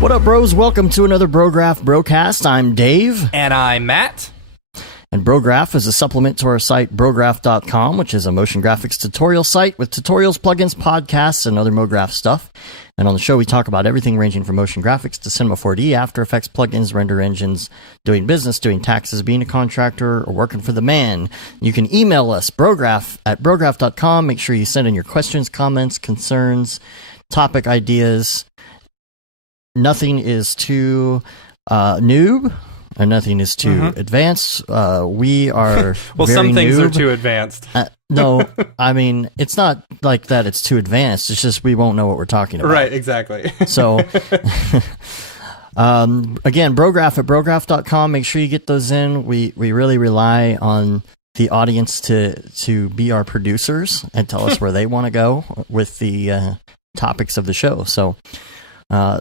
What up, bros? Welcome to another Brograph Brocast. I'm Dave. And I'm Matt. And Brograph is a supplement to our site, Brograph.com, which is a motion graphics tutorial site with tutorials, plugins, podcasts, and other MoGraph stuff. And on the show, we talk about everything ranging from motion graphics to Cinema 4D, After Effects, plugins, render engines, doing business, doing taxes, being a contractor, or working for the man. You can email us, Brograph@Brograph.com. Make sure you send in your questions, comments, concerns, topic ideas. Nothing is too noob, and nothing is too advanced. We are well, very some things noob. are too advanced. No, I mean, it's not like that it's too advanced. It's just we won't know what we're talking about. Right, exactly. So, again, Brograph@Brograph.com. Make sure you get those in. We really rely on the audience to be our producers and tell us where they want to go with the topics of the show. So,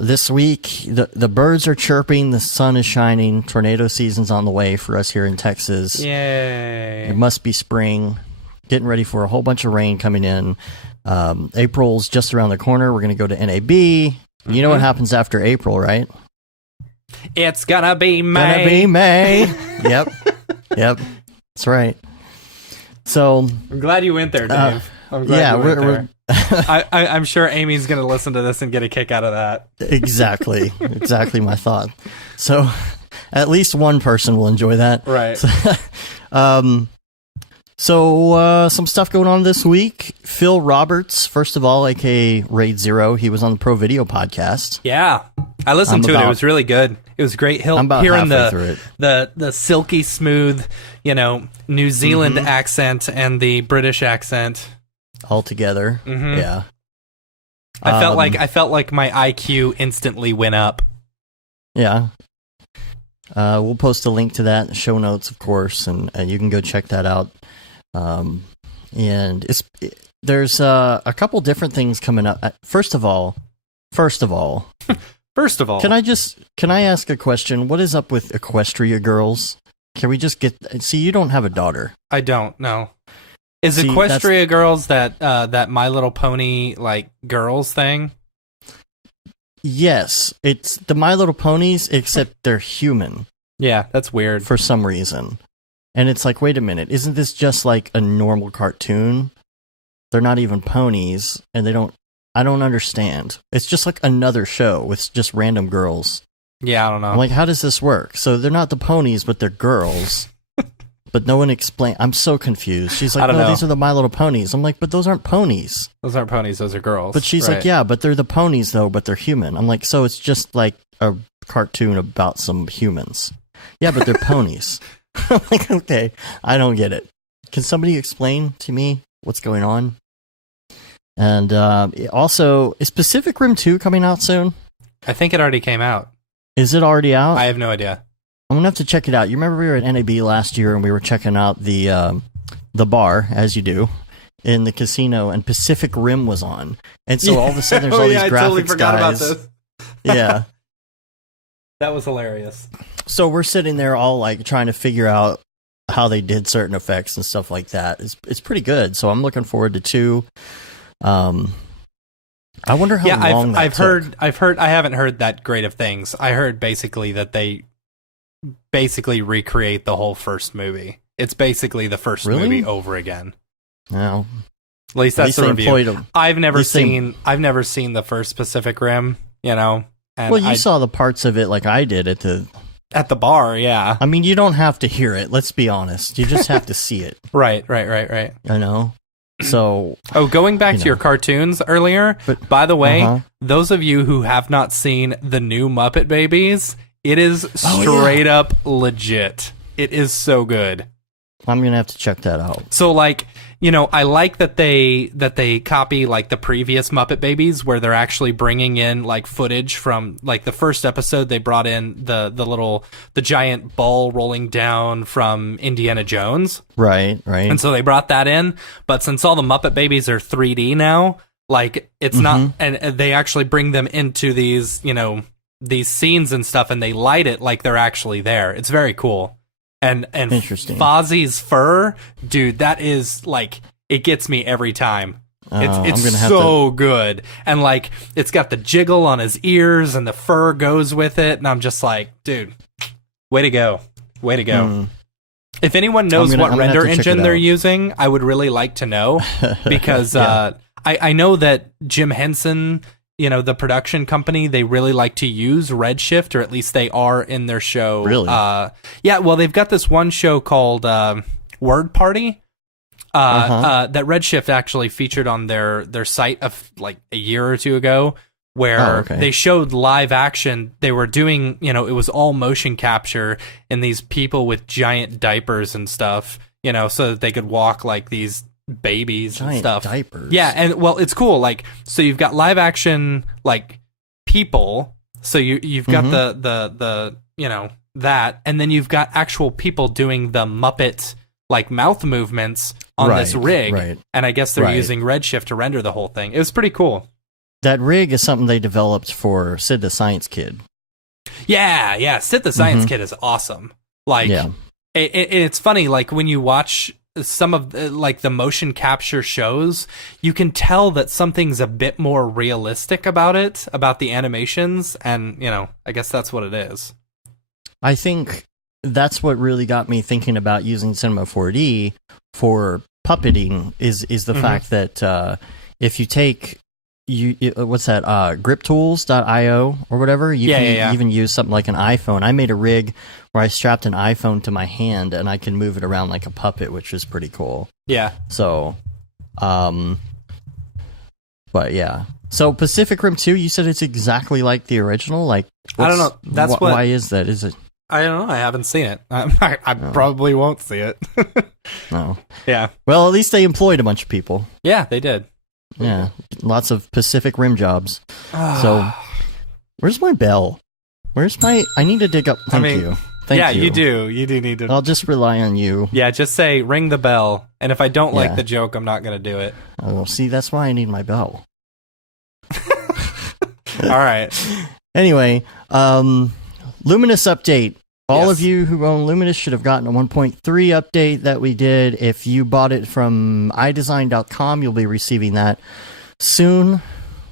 this week, the birds are chirping, the sun is shining, tornado season's on the way for us here in Texas. Yay. It must be spring, getting ready for a whole bunch of rain coming in. April's just around the corner. We're going to go to NAB. You know what happens after April, right? It's gonna be May. Gonna be May. Yep. That's right. So I'm glad you went there, Dave. I'm glad you went there. I'm sure Amy's going to listen to this and get a kick out of that. Exactly my thought. So at least one person will enjoy that. Right. So some stuff going on this week. Phil Roberts, first of all, aka Raid Zero, he was on the Pro Video podcast. Yeah. I listened to it. It was really good. It was great. I'm about hearing halfway through it. the silky smooth, New Zealand accent and the British accent all together. Yeah. I felt like my IQ instantly went up. Yeah. We'll post a link to that in the show notes, of course, and you can go check that out. And there's a couple different things coming up. First of all, can I ask a question? What is up with Equestria girls? Can we just see, you don't have a daughter. I don't know. Is Equestria girls that My Little Pony like girls thing? Yes, it's the My Little Ponies, except they're human. Yeah, that's weird. For some reason. And it's like, wait a minute, isn't this just like a normal cartoon? They're not even ponies, and I don't understand. It's just like another show with just random girls. Yeah, I don't know. I'm like, how does this work? So they're not the ponies, but they're girls. But no one explained. I'm so confused. She's like, no, these are the My Little Ponies. I'm like, but those aren't ponies. Those aren't ponies. Those are girls. But she's like, yeah, but they're the ponies, though, but they're human. I'm like, so it's just like a cartoon about some humans. Yeah, but they're ponies. I'm like, okay, I don't get it. Can somebody explain to me what's going on? And also, is Pacific Rim 2 coming out soon? I think it already came out. Is it already out? I have no idea. I'm going to have to check it out. You remember we were at NAB last year and we were checking out the bar, as you do, in the casino, and Pacific Rim was on. And so all of a sudden there's all these graphics guys. I totally forgot about this. Yeah. That was hilarious. So we're sitting there all like trying to figure out how they did certain effects and stuff like that. It's pretty good. So I'm looking forward to 2. I wonder how long that took. I haven't heard that great of things. I heard basically that they basically recreate the whole first movie. It's basically the first movie over again. No. At least that's the review. I've never seen the first Pacific Rim, And well, you saw the parts of it like I did at the bar, yeah. I mean, you don't have to hear it, let's be honest. You just have to see it. Right. I know. So, going back to your cartoons earlier, but, by the way, those of you who have not seen the new Muppet Babies, it is straight up legit. It is so good. I'm going to have to check that out. So, like, I like that they copy, like, the previous Muppet Babies, where they're actually bringing in, like, footage from, like, the first episode. They brought in the giant ball rolling down from Indiana Jones. Right. And so they brought that in. But since all the Muppet Babies are 3D now, like, it's not, and they actually bring them into these, these scenes and stuff, and they light it like they're actually there. It's very cool. And Interesting. Fozzie's fur, dude, that is like, it gets me every time. It's so good. And like, it's got the jiggle on his ears and the fur goes with it. And I'm just like, dude, way to go. Way to go. If anyone knows what render engine they're using, I would really like to know, because I know that Jim Henson, the production company, they really like to use Redshift, or at least they are in their show. Really? Yeah, well, they've got this one show called Word Party that Redshift actually featured on their site of like a year or two ago, where they showed live action. They were doing, it was all motion capture, and these people with giant diapers and stuff, so that they could walk like these babies giant and stuff. Diapers. Yeah, and well, it's cool. Like, so you've got live action like people. So you've got the that, and then you've got actual people doing the Muppet like mouth movements on this rig. Right. And I guess they're using Redshift to render the whole thing. It was pretty cool. That rig is something they developed for Sid the Science Kid. Yeah. Sid the Science Kid is awesome. Like, it's funny, like when you watch some of the motion capture shows, you can tell that something's a bit more realistic about it, about the animations, and I guess that's what it is. I think that's what really got me thinking about using Cinema 4D for puppeting is the fact that if you take what's that griptools.io or whatever, you can even use something like an iPhone. I made a rig where I strapped an iPhone to my hand and I can move it around like a puppet, which is pretty cool. Yeah. So but yeah. So Pacific Rim 2, you said it's exactly like the original? Like, I don't know. That's why is that? Is it? I don't know. I haven't seen it. I probably won't see it. No. Yeah. Well, at least they employed a bunch of people. Yeah, they did. Yeah. Lots of Pacific Rim jobs. So, where's my bell? I need to dig up. Thank you. Thank you. You do. You do need to. I'll just rely on you. Yeah, just say, ring the bell. And if I don't like the joke, I'm not going to do it. Oh, see, that's why I need my bell. All right. Anyway, Luminous update. All of you who own Luminous should have gotten a 1.3 update that we did. If you bought it from iDesign.com, you'll be receiving that soon.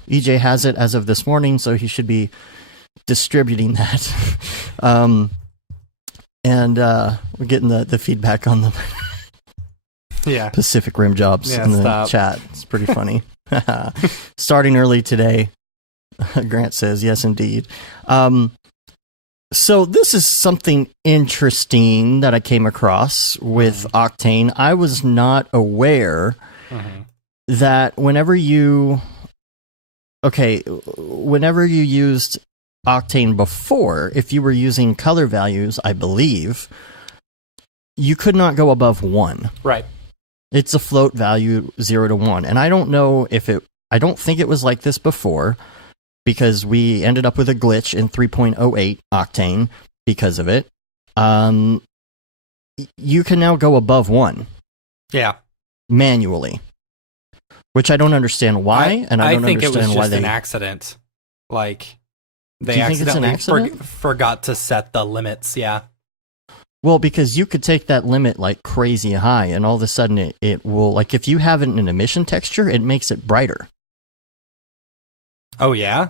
EJ has it as of this morning, so he should be distributing that. And we're getting the feedback on the Pacific Rim jobs in the chat. It's pretty funny. Starting early today, Grant says, yes, indeed. So this is something interesting that I came across with Octane. I was not aware that whenever you used Octane before, if you were using color values, I believe, you could not go above 1. Right. It's a float value 0 to 1. And I don't know I don't think it was like this before, because we ended up with a glitch in 3.08 Octane because of it. You can now go above 1. Yeah. Manually. Which I don't understand why, and I don't understand why they... an accident. Like, they accidentally forgot to set the limits, yeah. Well, because you could take that limit like crazy high, and all of a sudden it will... Like, if you have it in an emission texture, it makes it brighter. Oh, yeah?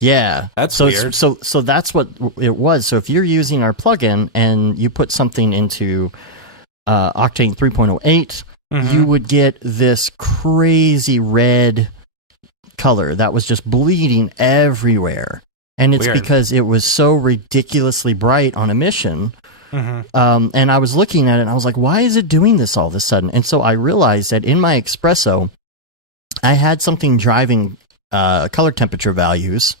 Yeah. That's weird. So that's what it was. So if you're using our plugin and you put something into Octane 3.08, you would get this crazy red color that was just bleeding everywhere. And it's because it was so ridiculously bright on emission. And I was looking at it and I was like, why is it doing this all of a sudden? And so I realized that in my espresso, I had something driving color temperature values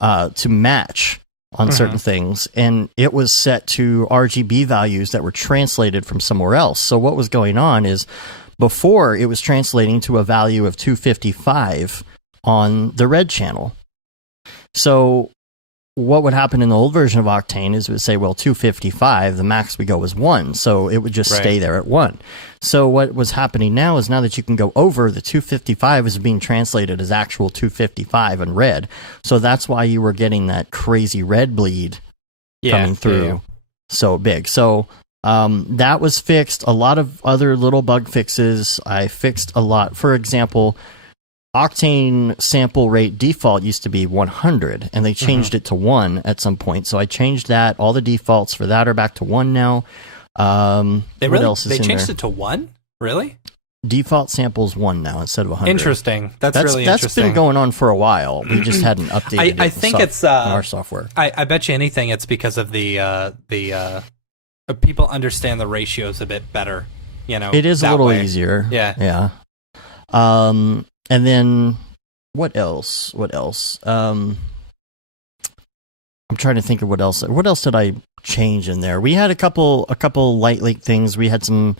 to match on certain things, and it was set to RGB values that were translated from somewhere else. So what was going on is, before it was translating to a value of 255 on the red channel. So what would happen in the old version of Octane is it would say, well, 255, the max we go is 1. So it would just stay there at 1. So what was happening now is now that you can go over, the 255 is being translated as actual 255 in red. So that's why you were getting that crazy red bleed coming through so big. So that was fixed. A lot of other little bug fixes. I fixed a lot. For example, Octane sample rate default used to be 100, and they changed it to 1 at some point. So I changed that. All the defaults for that are back to 1 now. What else is in there? They changed it to 1? Really? Default sample's 1 now instead of 100. Interesting. That's really interesting. That's been going on for a while. We just hadn't updated it. I think it's in our software. I bet you anything it's because of the people understand the ratios a bit better. You know, it is a little easier. Yeah. And then what else? I'm trying to think of what else. What else did I change in there? We had a couple light leak things. We had some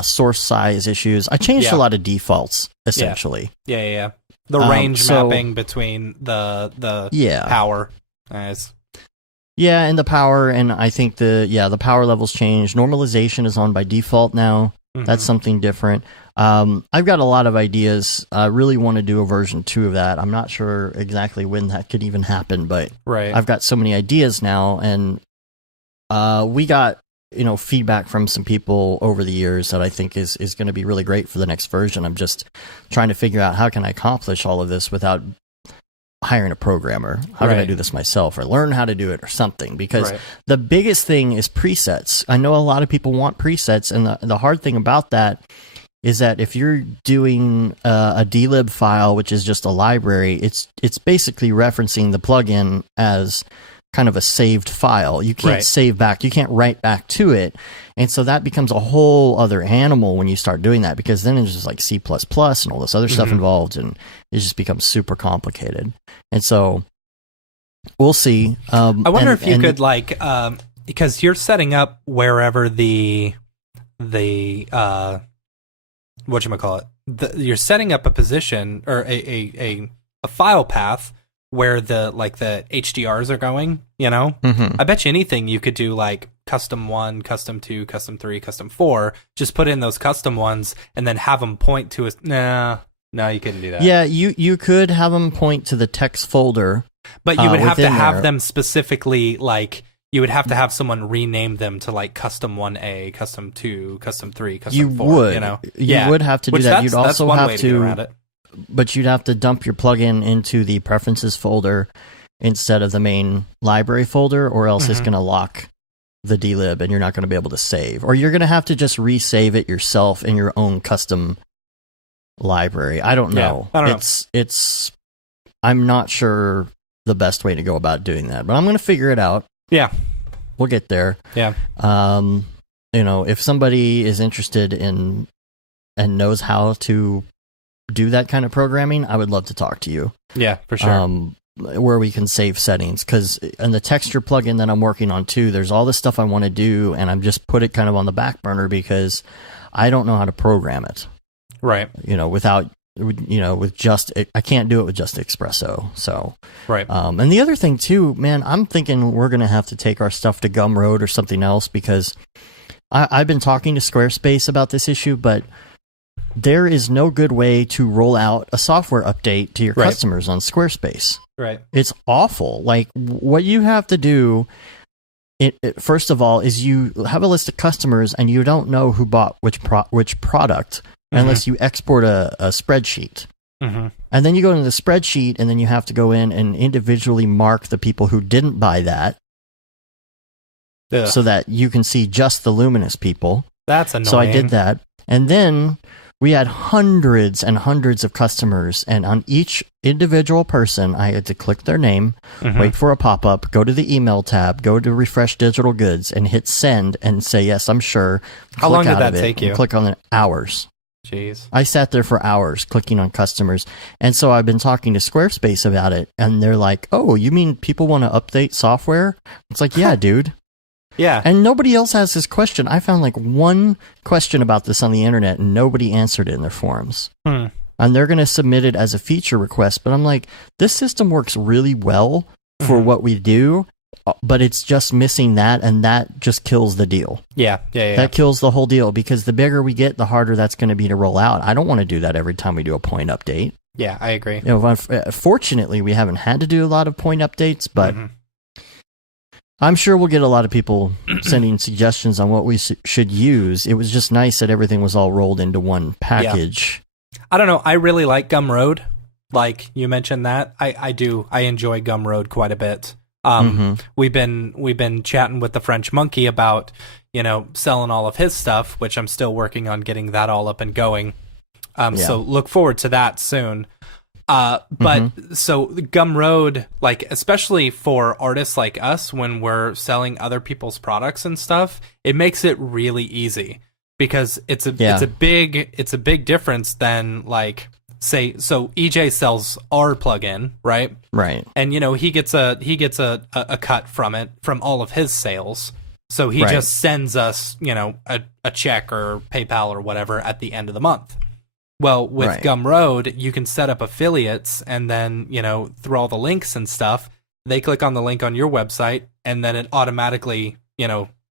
source size issues. I changed a lot of defaults essentially. Yeah. The range mapping between the power. Nice. Yeah, and the power, and I think the power levels changed. Normalization is on by default now. That's something different. I've got a lot of ideas. I really want to do a version 2 of that. I'm not sure exactly when that could even happen, but I've got so many ideas now, and we got feedback from some people over the years that I think is going to be really great for the next version. I'm just trying to figure out how can I accomplish all of this without hiring a programmer. How can I do this myself, or learn how to do it, or something? Because the biggest thing is presets. I know a lot of people want presets, and the hard thing about that is that if you're doing a dlib file, which is just a library, it's basically referencing the plugin as kind of a saved file. You can't save back. You can't write back to it. And so that becomes a whole other animal when you start doing that, because then it's just like C++ and all this other stuff involved, and it just becomes super complicated. And so we'll see. I wonder if you could because you're setting up wherever the whatchamacallit, you're setting up a position or a file path where the HDRs are going, I bet you anything you could do like custom 1, custom 2, custom 3, custom 4, just put in those custom ones and then have them point to no, you couldn't do that. Yeah, you could have them point to the text folder. But you would have to have them specifically, you would have to have someone rename them to custom 1A, custom 2, custom 3, custom 4. You would have to do that. You'd also have to, but you'd have to dump your plugin into the preferences folder instead of the main library folder, or else it's going to lock the dlib and you're not going to be able to save. Or you're going to have to just resave it yourself in your own custom library. I don't know. It's I'm not sure the best way to go about doing that, but I'm going to figure it out. Yeah. We'll get there. Yeah. If somebody is interested in and knows how to do that kind of programming, I would love to talk to you. Yeah, for sure. Where we can save settings, because in the texture plugin that I'm working on too, there's all this stuff I want to do, and I'm just put it kind of on the back burner because I don't know how to program it. Right. With just, I can't do it with just Espresso. So, right. And the other thing too, man, I'm thinking we're going to have to take our stuff to Gumroad or something else, because I've been talking to Squarespace about this issue, but there is no good way to roll out a software update to your customers on Squarespace. Right. It's awful. Like, what you have to do, first of all, is you have a list of customers and you don't know who bought which product unless you export a spreadsheet. And then you go into the spreadsheet, and then you have to go in and individually mark the people who didn't buy that so that you can see just the Luminous people. That's annoying. So I did that. And then we had hundreds and hundreds of customers, and on each individual person, I had to click their name, wait for a pop-up, go to the email tab, go to Refresh Digital Goods, and hit send and say, yes, I'm sure. How long did that take you? Click on it. Hours. Jeez. I sat there for hours clicking on customers. And so I've been talking to Squarespace about it, and they're like, oh, you mean people want to update software? It's like, yeah, dude. Yeah. And nobody else has this question. I found one question about this on the internet, and nobody answered it in their forums. And they're going to submit it as a feature request. But I'm like, this system works really well for what we do, but it's just missing that, and that just kills the deal. Yeah. That kills the whole deal, because the bigger we get, the harder that's going to be to roll out. I don't want to do that every time we do a point update. Yeah, I agree. You know, fortunately, we haven't had to do a lot of point updates, but I'm sure we'll get a lot of people sending suggestions on what we should use. It was just nice that everything was all rolled into one package. Yeah. I don't know. I really like Gumroad. Like you mentioned that. I do. I enjoy Gumroad quite a bit. We've been chatting with the French Monkey about, selling all of his stuff, which I'm still working on getting that all up and going. So look forward to that soon. But so Gumroad, like, especially for artists like us, when we're selling other people's products and stuff, it makes it really easy, because it's a big difference than, like, say, so EJ sells our plugin, right? Right. And he gets a cut from it, from all of his sales. So he just sends us, a check or PayPal or whatever at the end of the month. Well, with Gumroad, you can set up affiliates, and then, through all the links and stuff, they click on the link on your website, and then it automatically,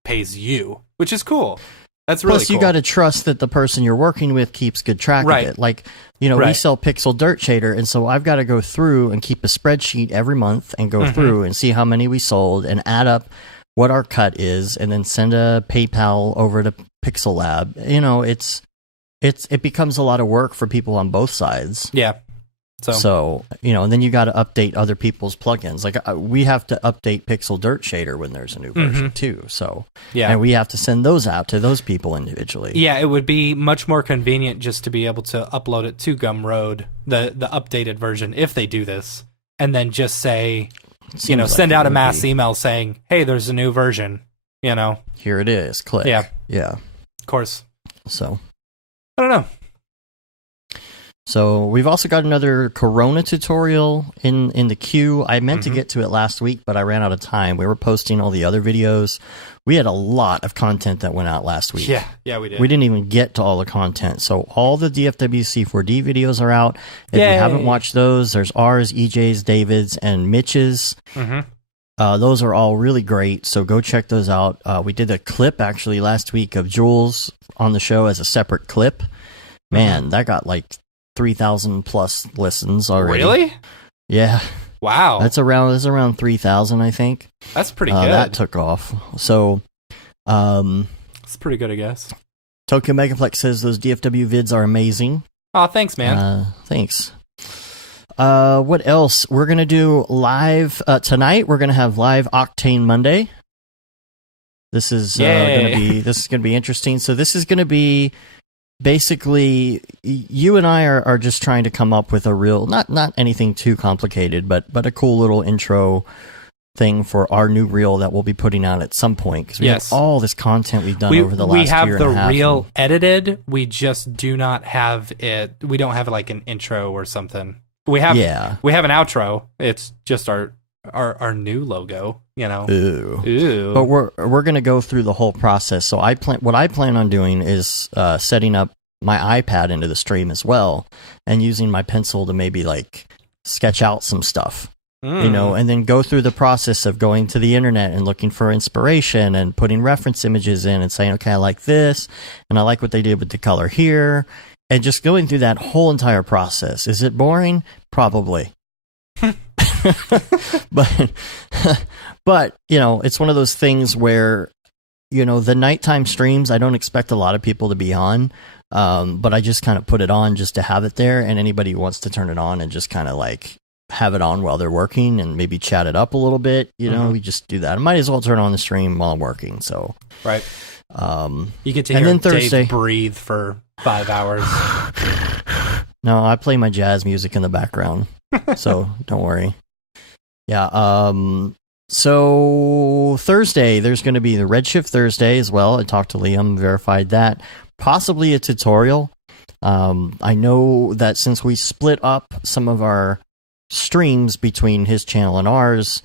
pays you, which is cool. That's really cool. Plus, you got to trust that the person you're working with keeps good track of it. Like, we sell Pixel Dirt Shader, and so I've got to go through and keep a spreadsheet every month and go through and see how many we sold and add up what our cut is, and then send a PayPal over to Pixel Lab. It becomes a lot of work for people on both sides. Yeah. So and then you got to update other people's plugins. Like, we have to update Pixel Dirt Shader when there's a new version too. So and we have to send those out to those people individually. Yeah, it would be much more convenient just to be able to upload it to Gumroad, the updated version, if they do this, and then just say, send out a mass email saying, "Hey, there's a new version." Here it is. Click. Yeah. Of course. So I don't know. So we've also got another Corona tutorial in the queue. I meant to get to it last week, but I ran out of time. We were posting all the other videos. We had a lot of content that went out last week. Yeah, we did. We didn't even get to all the content. So all the DFWC4D videos are out. If you haven't watched those, there's ours, EJ's, David's, and Mitch's. Those are all really great, so go check those out. We did a clip, actually, last week of Jules on the show as a separate clip. Man, that got like 3,000 plus listens already. Really? Yeah. Wow. That's around 3,000, I think. That's pretty good. That took off. So, it's pretty good, I guess. Tokyo Megaplex says those DFW vids are amazing. Oh, thanks, man. Thanks. What else? We're gonna do live tonight. We're gonna have live Octane Monday. This is gonna be interesting. So this is gonna be basically, you and I are just trying to come up with a real, not anything too complicated, but a cool little intro thing for our new reel that we'll be putting out at some point, because we have all this content we've done over the last year and a half. We have the reel edited. We just do not have it. We don't have like an intro or something. We have an outro. It's just our new logo, Ooh. But we're gonna go through the whole process. So what I plan on doing is setting up my iPad into the stream as well, and using my pencil to maybe like sketch out some stuff, and then go through the process of going to the internet and looking for inspiration and putting reference images in and saying, okay, I like this, and I like what they did with the color here. And just going through that whole entire process. Is it boring? Probably. but it's one of those things where, the nighttime streams, I don't expect a lot of people to be on, but I just kind of put it on just to have it there. And anybody who wants to turn it on and just kind of like have it on while they're working and maybe chat it up a little bit, we just do that. I might as well turn on the stream while I'm working. So right. You get to hear Dave breathe for 5 hours. No, I play my jazz music in the background, so don't worry. Yeah. So Thursday, there's going to be the Redshift Thursday as well. I talked to Liam, verified that. Possibly a tutorial. I know that since we split up some of our streams between his channel and ours,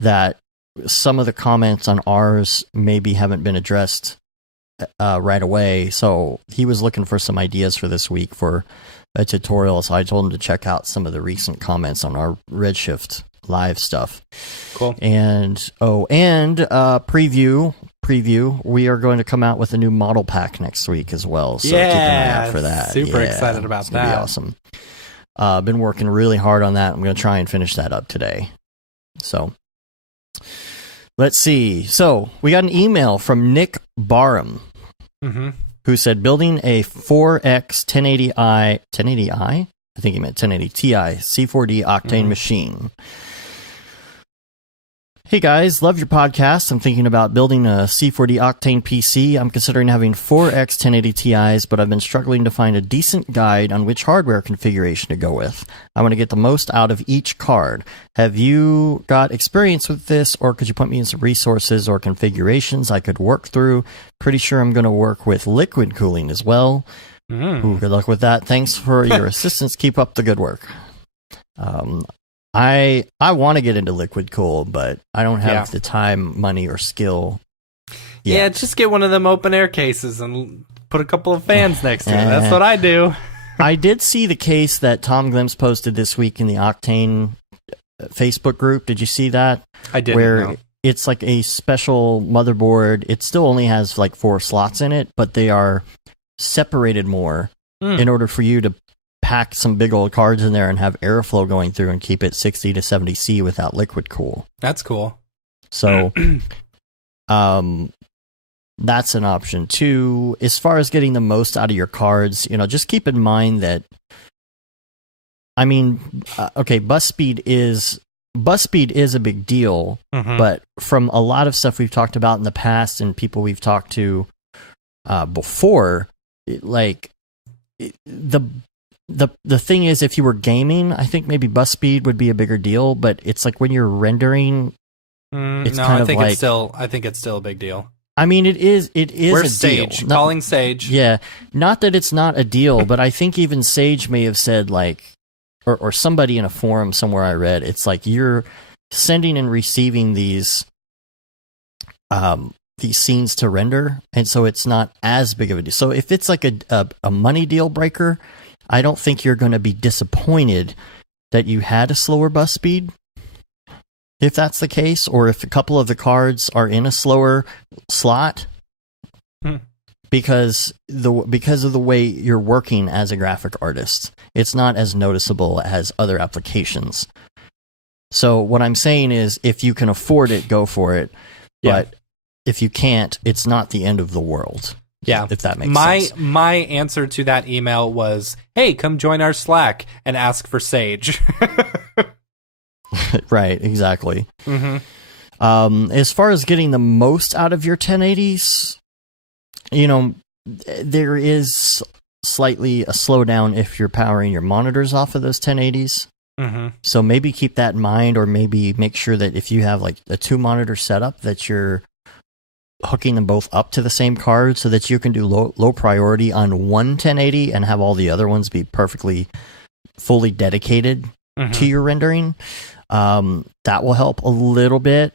that some of the comments on ours maybe haven't been addressed right away. So he was looking for some ideas for this week for a tutorial. So I told him to check out some of the recent comments on our Redshift live stuff. Cool. And preview. We are going to come out with a new model pack next week as well. So keep an eye out for that. Super excited about it's gonna be awesome. Been working really hard on that. I'm going to try and finish that up today. So let's see. So we got an email from Nick Barham, who said building a 4X 1080i. I think he meant 1080 Ti C4D Octane machine. Hey guys, love your podcast. I'm thinking about building a C4D Octane PC. I'm considering having 4X 1080 Ti's, but I've been struggling to find a decent guide on which hardware configuration to go with. I want to get the most out of each card. Have you got experience with this, or could you put me in some resources or configurations I could work through? Pretty sure I'm going to work with liquid cooling as well. Ooh, good luck with that. Thanks for your assistance. Keep up the good work. I want to get into liquid cool, but I don't have the time, money, or skill yet. Yeah, just get one of them open air cases and put a couple of fans next to it. That's what I do. I did see the case that Tom Glimpse posted this week in the Octane Facebook group. Did you see that? I didn't. Where it's like a special motherboard. It still only has like 4 slots in it, but they are separated more in order for you to pack some big old cards in there and have airflow going through and keep it 60 to 70 C without liquid cool. That's cool. So that's an option too. As far as getting the most out of your cards, just keep in mind that, bus speed is a big deal, but from a lot of stuff we've talked about in the past and people we've talked to before, the thing is, if you were gaming, I think maybe bus speed would be a bigger deal, but it's like when you're rendering, it's kind of like... I think it's still a big deal. I mean, it is Where's a Sage? deal. Calling Sage. Yeah. Not that it's not a deal, but I think even Sage may have said, or somebody in a forum somewhere I read, it's like you're sending and receiving these scenes to render, and so it's not as big of a deal. So if it's like a money deal breaker, I don't think you're going to be disappointed that you had a slower bus speed, if that's the case, or if a couple of the cards are in a slower slot, because of the way you're working as a graphic artist. It's not as noticeable as other applications. So what I'm saying is, if you can afford it, go for it. But if you can't, it's not the end of the world. Yeah, if that makes sense. My answer to that email was, hey, come join our Slack and ask for Sage. Right, exactly. As far as getting the most out of your 1080s, there is slightly a slowdown if you're powering your monitors off of those 1080s. So maybe keep that in mind, or maybe make sure that if you have like a 2-monitor setup, that you're hooking them both up to the same card so that you can do low priority on one 1080 and have all the other ones be fully dedicated to your rendering. That will help a little bit.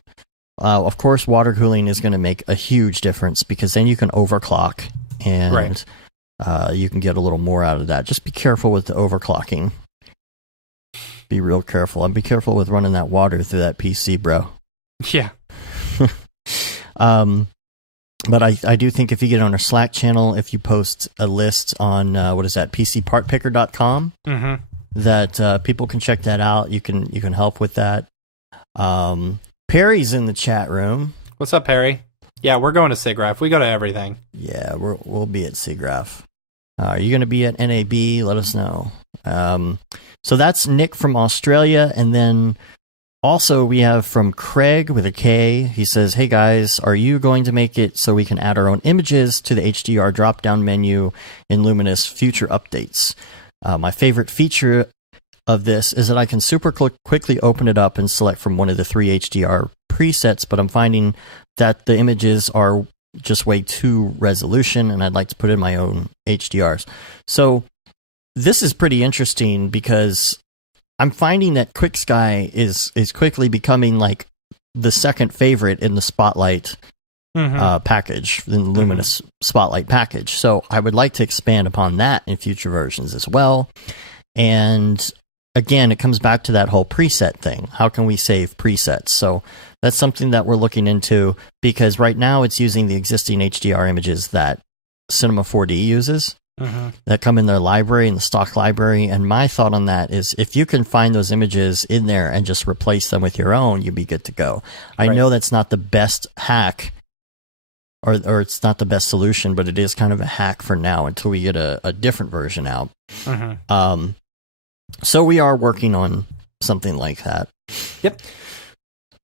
Of course, water cooling is going to make a huge difference, because then you can overclock and you can get a little more out of that. Just be careful with the overclocking. Be real careful. And be careful with running that water through that PC, bro. Yeah. But I do think if you get on our Slack channel, if you post a list on, PCPartPicker.com, that people can check that out. You can help with that. Perry's in the chat room. What's up, Perry? Yeah, we're going to SIGGRAPH. We go to everything. Yeah, we'll be at SIGGRAPH. Are you going to be at NAB? Let us know. So that's Nick from Australia, and then also we have from Craig with a K. He says, hey guys, are you going to make it so we can add our own images to the HDR drop-down menu in Luminous future updates? My favorite feature of this is that I can super quickly open it up and select from one of the 3 HDR presets, but I'm finding that the images are just way too resolution, and I'd like to put in my own HDRs. So this is pretty interesting, because I'm finding that QuickSky is quickly becoming like the second favorite in the Spotlight package, in the Luminous Spotlight package. So I would like to expand upon that in future versions as well. And again, it comes back to that whole preset thing. How can we save presets? So that's something that we're looking into, because right now it's using the existing HDR images that Cinema 4D uses that come in their library, in the stock library. And my thought on that is, if you can find those images in there and just replace them with your own, you'd be good to go. I know that's not the best hack, or it's not the best solution, but it is kind of a hack for now until we get a different version out. So we are working on something like that. Yep.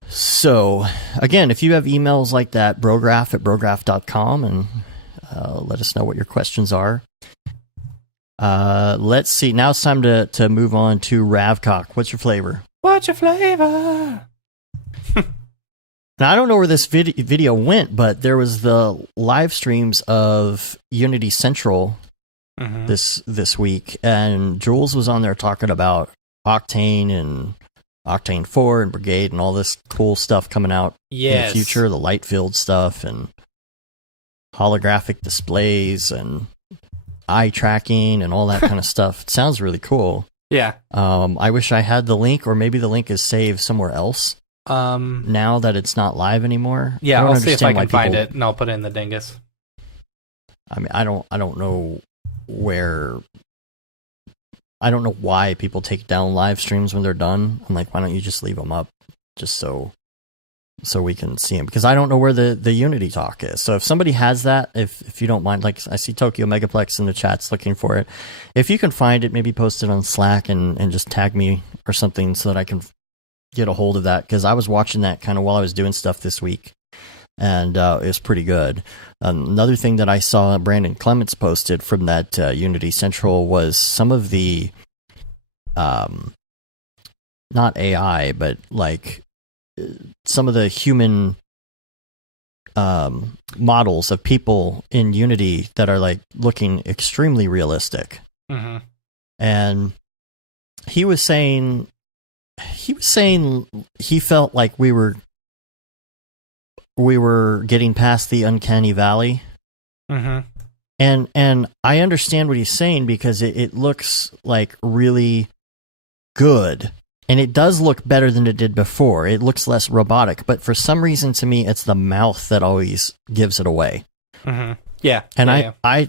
So, again, if you have emails like that, brograph@brograph.com, and let us know what your questions are. Let's see. Now it's time to move on to Ravcock. What's your flavor? What's your flavor? Now, I don't know where this video went, but there was the live streams of Unity Central this week, and Jules was on there talking about Octane and Octane 4 and Brigade and all this cool stuff coming out in the future, the light field stuff and holographic displays and eye tracking and all that kind of stuff. It sounds really cool. Yeah. I wish I had the link, or maybe the link is saved somewhere else. Now that it's not live anymore. Yeah, I'll see if I can find it, and I'll put it in the dingus. I mean, I don't know where. I don't know why people take down live streams when they're done. I'm like, why don't you just leave them up, just so we can see them? Because I don't know where the Unity talk is. So if somebody has that, if you don't mind, like I see Tokyo Megaplex in the chat's looking for it. If you can find it, maybe post it on Slack and just tag me or something so that I can get a hold of that, because I was watching that kind of while I was doing stuff this week, and it was pretty good. Another thing that I saw Brandon Clements posted from that Unity Central was some of the not AI, but like some of the human models of people in Unity that are like looking extremely realistic. And he was saying he felt like we were getting past the uncanny valley. And I understand what he's saying, because it looks like really good, and it does look better than it did before. It looks less robotic, but for some reason, to me, it's the mouth that always gives it away. Yeah. And I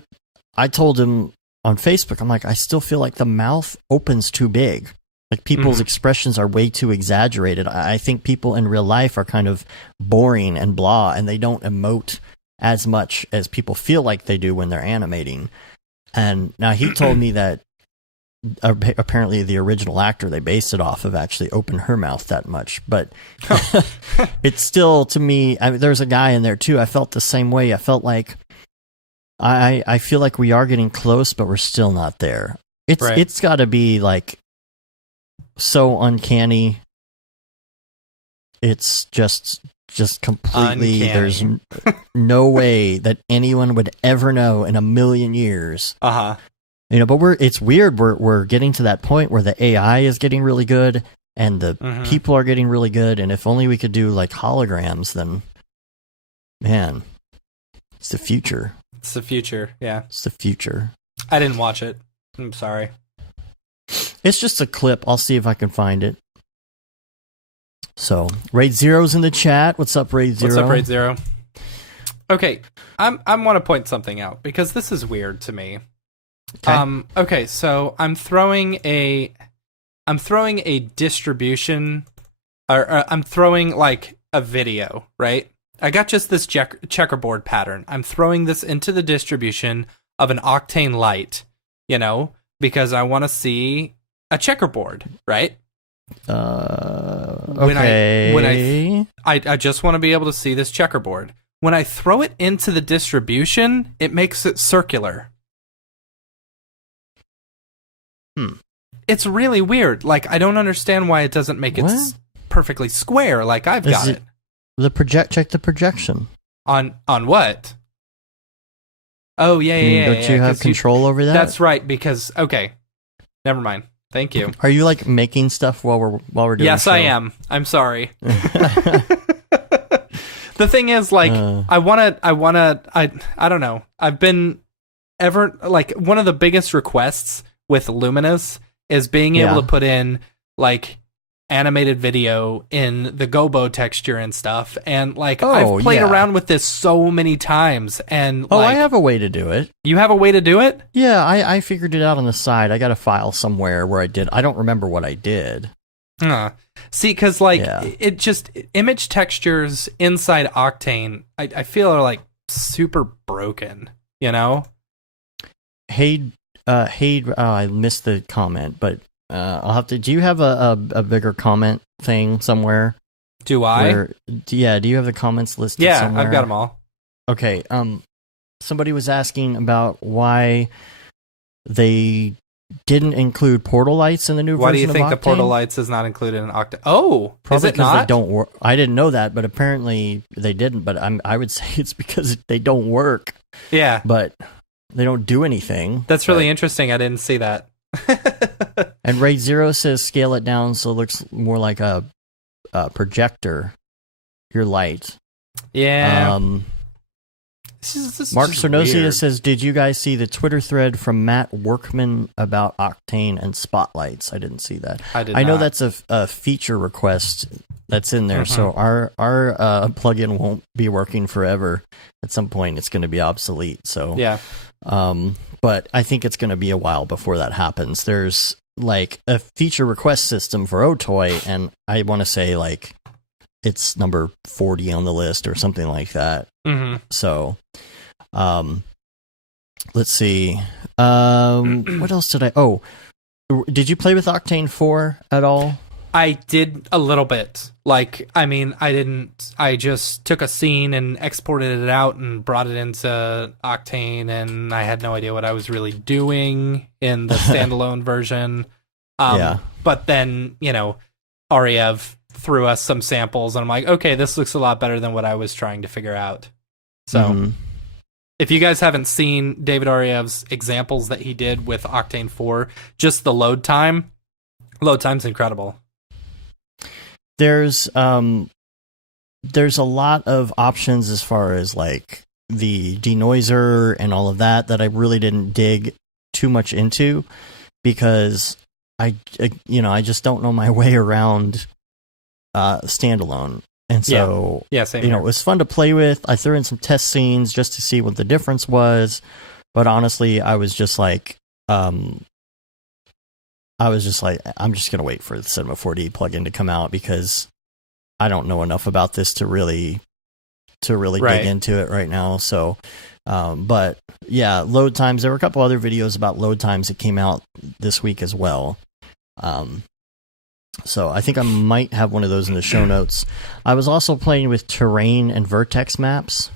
told him on Facebook, I'm like, I still feel like the mouth opens too big. Like, people's expressions are way too exaggerated. I think people in real life are kind of boring and blah, and they don't emote as much as people feel like they do when they're animating. And now he told me that apparently the original actor they based it off of actually opened her mouth that much. But it's still, to me, I mean, there's a guy in there too. I felt the same way. I felt like I feel like we are getting close, but we're still not there. It's got to be like so uncanny. It's just completely uncanny. There's no way that anyone would ever know in a million years. You know, but it's weird. We're getting to that point where the AI is getting really good and the people are getting really good. And if only we could do like holograms, then man, it's the future. It's the future. Yeah, it's the future. I didn't watch it. I'm sorry. It's just a clip. I'll see if I can find it. So, Raid Zero's in the chat. What's up, Raid Zero? What's up, Raid Zero? Okay, I want to point something out, because this is weird to me. Okay, so I'm throwing a distribution, or I'm throwing like a video, right? I got just this checkerboard pattern. I'm throwing this into the distribution of an Octane light, you know, because I want to see a checkerboard, right? Okay. When I just want to be able to see this checkerboard. When I throw it into the distribution, it makes it circular. It's really weird. Like, I don't understand why it doesn't make it perfectly square like I've got it. Check the projection. On what? Oh, yeah. Don't you have control over that? That's right, because, okay. Never mind. Thank you. Are you like making stuff while we're doing Yes, I am. I'm sorry. The thing is, like, I don't know. I've been one of the biggest requests with Luminous is being able Yeah. to put in like animated video in the gobo texture and stuff. And like I've played around with this so many times, and I have a way to do it. You have a way to do it? Yeah, I figured it out on the side. I got a file somewhere where I did. I don't remember what I did. See, because like it just image textures inside Octane, I feel are like super broken. You know? Hey, I missed the comment, but I'll have to. Do you have a bigger comment thing somewhere? Do I? Do you have the comments listed? Yeah, somewhere? I've got them all. Okay. Somebody was asking about why they didn't include portal lights in the new version of Octane. Why do you think the portal lights is not included in Octane? Oh, probably is it not? They don't work. I didn't know that, but apparently they didn't. But I would say it's because they don't work. Yeah, but they don't do anything. That's really interesting. I didn't see that. And Raid Zero says scale it down so it looks more like a projector. Your light. Yeah. This Mark Cernosia says, "Did you guys see the Twitter thread from Matt Workman about Octane and spotlights?" I didn't see that. I know that's a feature request that's in there, so our plugin won't be working forever. At some point, it's going to be obsolete. So yeah. But I think it's going to be a while before that happens. There's like a feature request system for Otoy, and I want to say like it's number 40 on the list or something like that. So, let's see. What else did did you play with Octane 4 at all? I did a little bit. Like, I mean, I just took a scene and exported it out and brought it into Octane, and I had no idea what I was really doing in the standalone version. But then, Ariev threw us some samples, and I'm like, okay, this looks a lot better than what I was trying to figure out. So, if you guys haven't seen David Ariev's examples that he did with Octane 4, just the load time's incredible. There's a lot of options as far as like the denoiser and all of that I really didn't dig too much into because I just don't know my way around standalone. And so, same here. It was fun to play with. I threw in some test scenes just to see what the difference was. But honestly, I was just like, I'm just going to wait for the Cinema 4D plugin to come out because I don't know enough about this to really dig into it right now. So, but yeah, load times. There were a couple other videos about load times that came out this week as well. So I think I might have one of those in the show notes. I was also playing with terrain and vertex maps.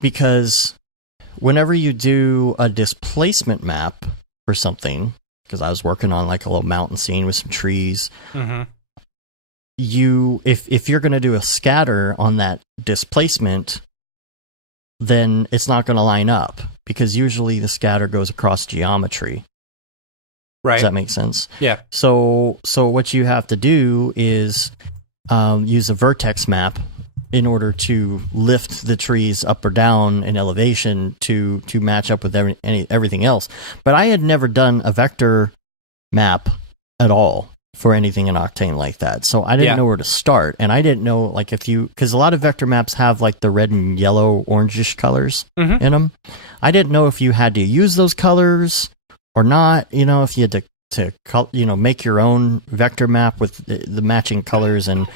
Because whenever you do a displacement map for something, because I was working on like a little mountain scene with some trees, if you're going to do a scatter on that displacement, then it's not going to line up because usually the scatter goes across geometry. Right. Does that make sense? Yeah. So what you have to do is use a vertex map in order to lift the trees up or down in elevation to match up with everything else. But I had never done a vector map at all for anything in Octane like that. So I didn't know where to start. And I didn't know like because a lot of vector maps have like the red and yellow orangish colors in them. I didn't know if you had to use those colors or not, if you had to make your own vector map with the matching colors. And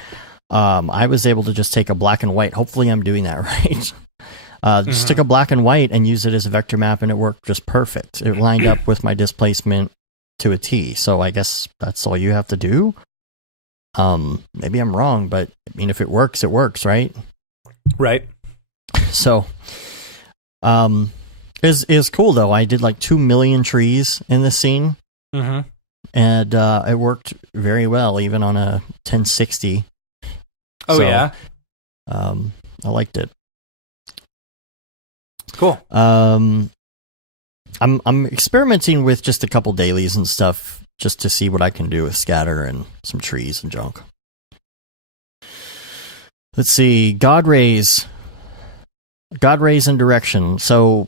I was able to just take a black and white. Hopefully I'm doing that right. Just took a black and white and use it as a vector map, and it worked just perfect. It lined up with my displacement to a T. So I guess that's all you have to do. Maybe I'm wrong, but I mean, if it works, right? Right. So, is cool though. I did like 2 million trees in this scene, and it worked very well, even on a 1060. Oh, so, yeah. I liked it. Cool. I'm experimenting with just a couple dailies and stuff just to see what I can do with scatter and some trees and junk. Let's see. God rays and direction. So,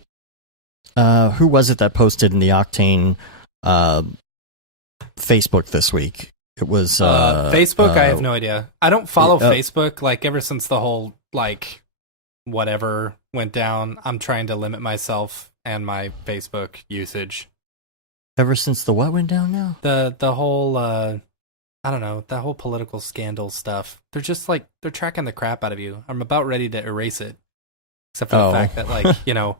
who was it that posted in the Octane Facebook this week. It was Facebook. I have no idea. I don't follow Facebook. Like ever since the whole like whatever went down, I'm trying to limit myself and my Facebook usage. Ever since the what went down now? The whole I don't know, that whole political scandal stuff. They're just like they're tracking the crap out of you. I'm about ready to erase it. Except for the fact that like, you know,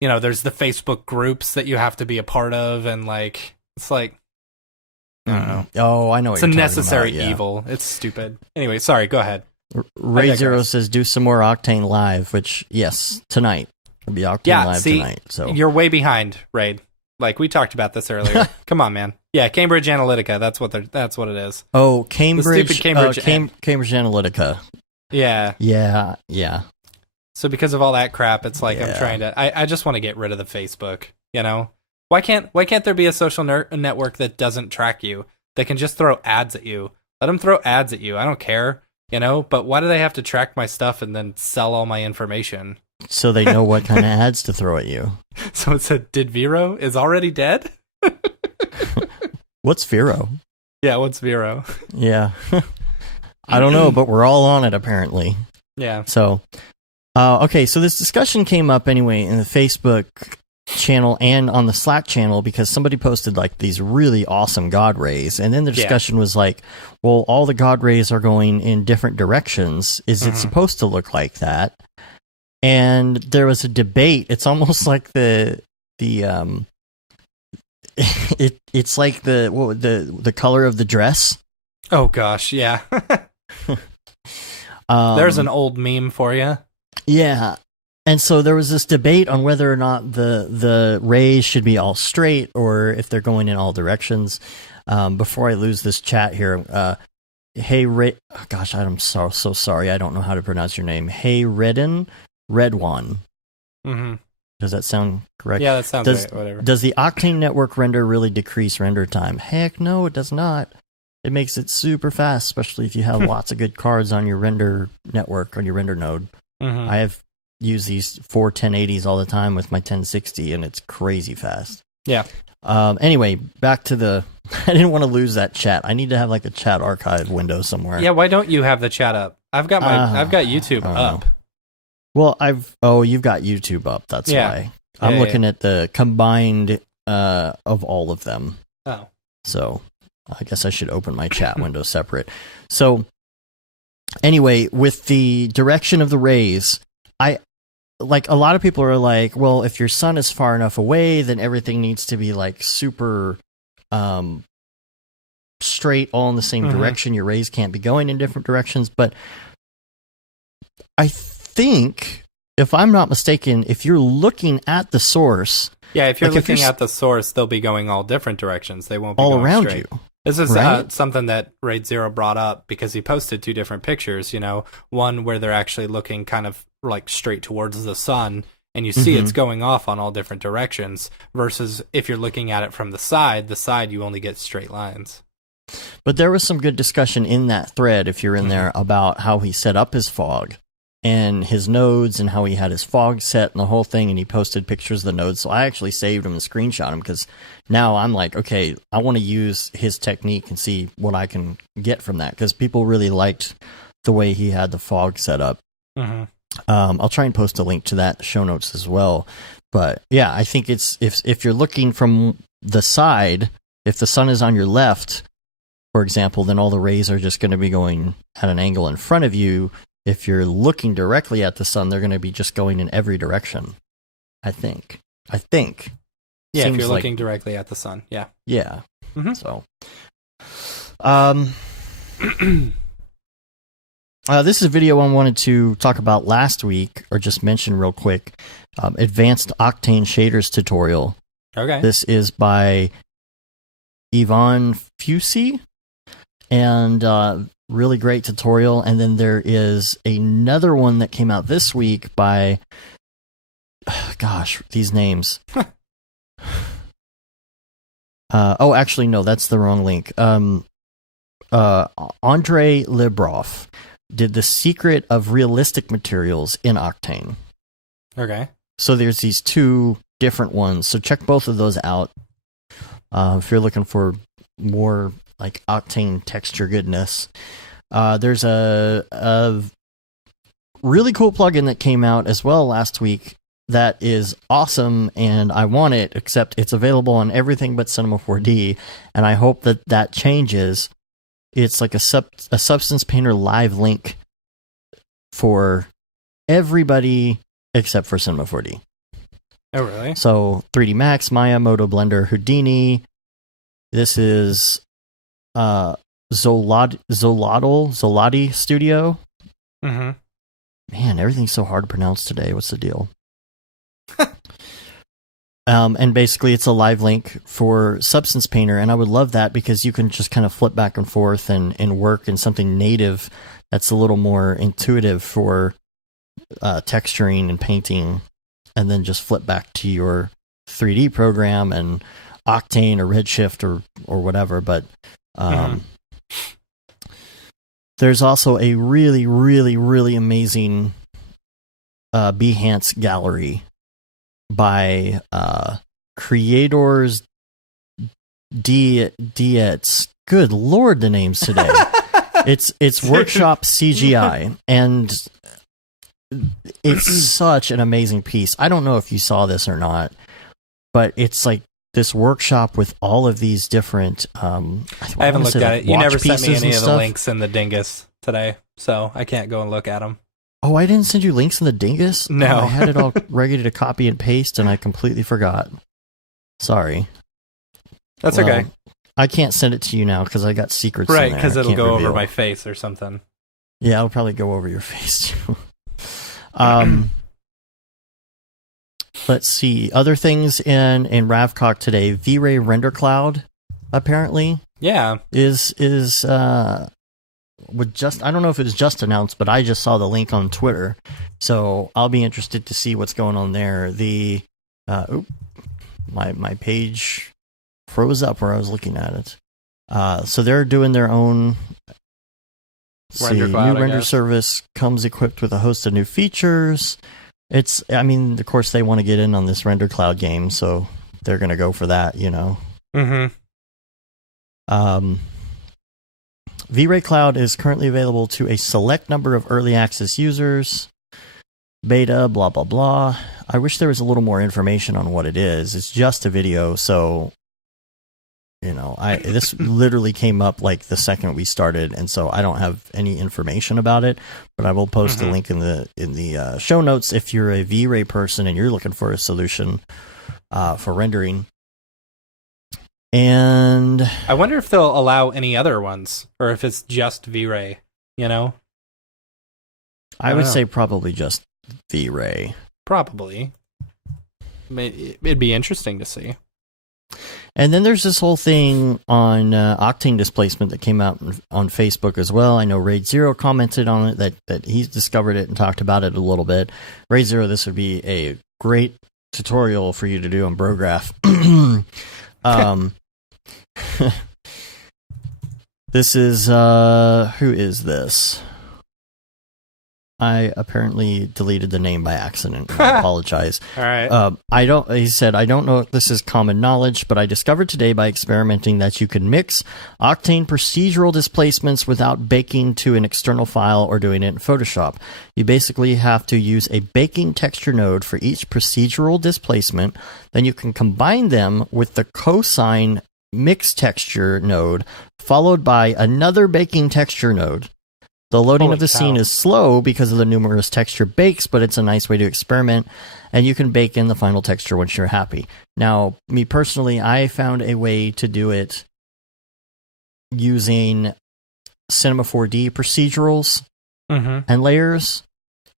there's the Facebook groups that you have to be a part of and like it's like I don't know. Oh, I know what it's you're a talking necessary about, yeah. evil. It's stupid. Anyway, sorry, go ahead. Ray Zero says do some more Octane Live, which yes, tonight. It'll be Octane Live tonight. So you're way behind, Raid. Like we talked about this earlier. Come on, man. Yeah, Cambridge Analytica. That's what it is. Oh, Cambridge. The stupid Cambridge Analytica. Yeah. Yeah. So because of all that crap, it's like I'm trying to. I just want to get rid of the Facebook. You know, why can't there be a social network that doesn't track you? They can just throw ads at you. Let them throw ads at you. I don't care. You know, but why do they have to track my stuff and then sell all my information? So they know what kind of ads to throw at you. So it said, "Did Vero is already dead?" What's Vero? Yeah, what's Vero? Yeah, I don't know, but we're all on it apparently. Yeah. So. Okay, so this discussion came up anyway in the Facebook channel and on the Slack channel because somebody posted like these really awesome God rays, and then the discussion was like, well, all the God rays are going in different directions. Is it supposed to look like that? And there was a debate. It's almost like it's like the color of the dress. Oh gosh, yeah. There's an old meme for you. Yeah. And so there was this debate on whether or not the rays should be all straight or if they're going in all directions. Before I lose this chat here, hey, gosh, I'm so sorry. I don't know how to pronounce your name. Hey, Redden, Redwan. Mm-hmm. Does that sound correct? Yeah, that sounds right. Whatever. Does the Octane network render really decrease render time? Heck no, it does not. It makes it super fast, especially if you have lots of good cards on your render network, on your render node. Mm-hmm. I have used these 4 1080s all the time with my 1060, and it's crazy fast. Yeah. Anyway, back to the... I didn't want to lose that chat. I need to have like a chat archive window somewhere. Yeah, why don't you have the chat up? I've got YouTube up. Well, you've got YouTube up. That's why. I'm looking at the combined of all of them. Oh. So I guess I should open my chat window separate. So anyway, with the direction of the rays, like a lot of people are like, well, if your sun is far enough away, then everything needs to be like super straight, all in the same direction. Your rays can't be going in different directions. But I think, if I'm not mistaken, if you're looking at the source... Yeah, if you're looking at the source, they'll be going all different directions. They won't be all going around straight. you. This is something that Raid Zero brought up because he posted 2 different pictures, one where they're actually looking kind of like straight towards the sun and you see it's going off on all different directions versus if you're looking at it from the side you only get straight lines. But there was some good discussion in that thread, if you're in there, about how he set up his fog and his nodes and how he had his fog set and the whole thing, and he posted pictures of the nodes. So I actually saved him and screenshot him because now I'm like, okay, I want to use his technique and see what I can get from that because people really liked the way he had the fog set up. I'll try and post a link to that in the show notes as well. But yeah, I think it's if you're looking from the side, if the sun is on your left, for example, then all the rays are just going to be going at an angle in front of you. If you're looking directly at the sun, they're going to be just going in every direction. I think. Yeah, if you're looking directly at the sun. Yeah. Yeah. So, this is a video I wanted to talk about last week, or just mention real quick. Advanced Octane Shaders tutorial. Okay. This is by Yvonne Fusey, and really great tutorial. And then there is another one that came out this week by, gosh, these names. Actually, no, that's the wrong link. Andre Libroff did The Secret of Realistic Materials in Octane. Okay. So there's these 2 different ones. So check both of those out if you're looking for more like Octane texture goodness. There's a really cool plugin that came out as well last week that is awesome, and I want it, except it's available on everything but Cinema 4D, and I hope that changes. It's like a Substance Painter live link for everybody except for Cinema 4D. Oh, really? So 3D Max, Maya, Moto Blender, Houdini. This is Zolati Studio. Mm-hmm. Man, everything's so hard to pronounce today. What's the deal? And basically, it's a live link for Substance Painter, and I would love that because you can just kind of flip back and forth and work in something native that's a little more intuitive for texturing and painting, and then just flip back to your 3D program and Octane or Redshift or whatever. But there's also a really, really, really amazing Behance gallery by Creators Diets. Good Lord, the names today. It's Workshop CGI, and it's such an amazing piece. I don't know if you saw this or not, but it's like this workshop with all of these different I haven't looked at it. You never sent me any of the stuff. links in the dingus today, so I can't go and look at them. Oh, I didn't send you links in the dingus? No. Oh, I had it all ready to copy and paste, and I completely forgot. Sorry. That's okay. I can't send it to you now because I got secrets in Right, there. because it'll I can't go reveal. over my face or something. Yeah, it'll probably go over your face, too. Let's see. Other things in Ravcock today. V-Ray Render Cloud, apparently, Yeah. is would just, I don't know if it was just announced, but I just saw the link on Twitter, so I'll be interested to see what's going on there. My page froze up where I was looking at it. So they're doing their own Render Cloud, new render service comes equipped with a host of new features. I mean, of course, they want to get in on this Render Cloud game, so they're going to go for that, you know. Mm-hmm. V-Ray Cloud is currently available to a select number of early access users. Beta, blah, blah, blah. I wish there was a little more information on what it is. It's just a video, so, you know, this literally came up like the second we started, and so I don't have any information about it, but I will post a link in the show notes if you're a V-Ray person and you're looking for a solution for rendering. And I wonder if they'll allow any other ones, or if it's just V-Ray, you know? I would say probably just V-Ray. Probably. It'd be interesting to see. And then there's this whole thing on Octane displacement that came out on Facebook as well. I know Raid Zero commented on it, that he's discovered it and talked about it a little bit. Raid Zero, this would be a great tutorial for you to do on Brograph. This is who is this? I apparently deleted the name by accident. I apologize. All right. He said, I don't know if this is common knowledge, but I discovered today by experimenting that you can mix Octane procedural displacements without baking to an external file or doing it in Photoshop. You basically have to use a baking texture node for each procedural displacement. Then you can combine them with the cosine mix texture node, followed by another baking texture node. The loading of the scene is slow because of the numerous texture bakes, but it's a nice way to experiment, and you can bake in the final texture once you're happy. Now, me personally, I found a way to do it using Cinema 4D procedurals and layers.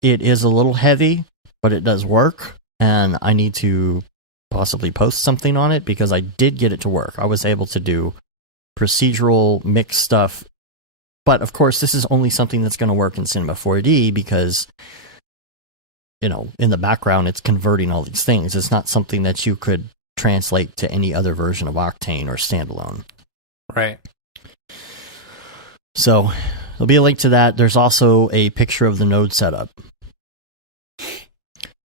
It is a little heavy, but it does work, and I need to possibly post something on it because I did get it to work. I was able to do procedural mix stuff. But, of course, this is only something that's going to work in Cinema 4D because, you know, in the background, it's converting all these things. It's not something that you could translate to any other version of Octane or standalone. Right. So, there'll be a link to that. There's also a picture of the node setup.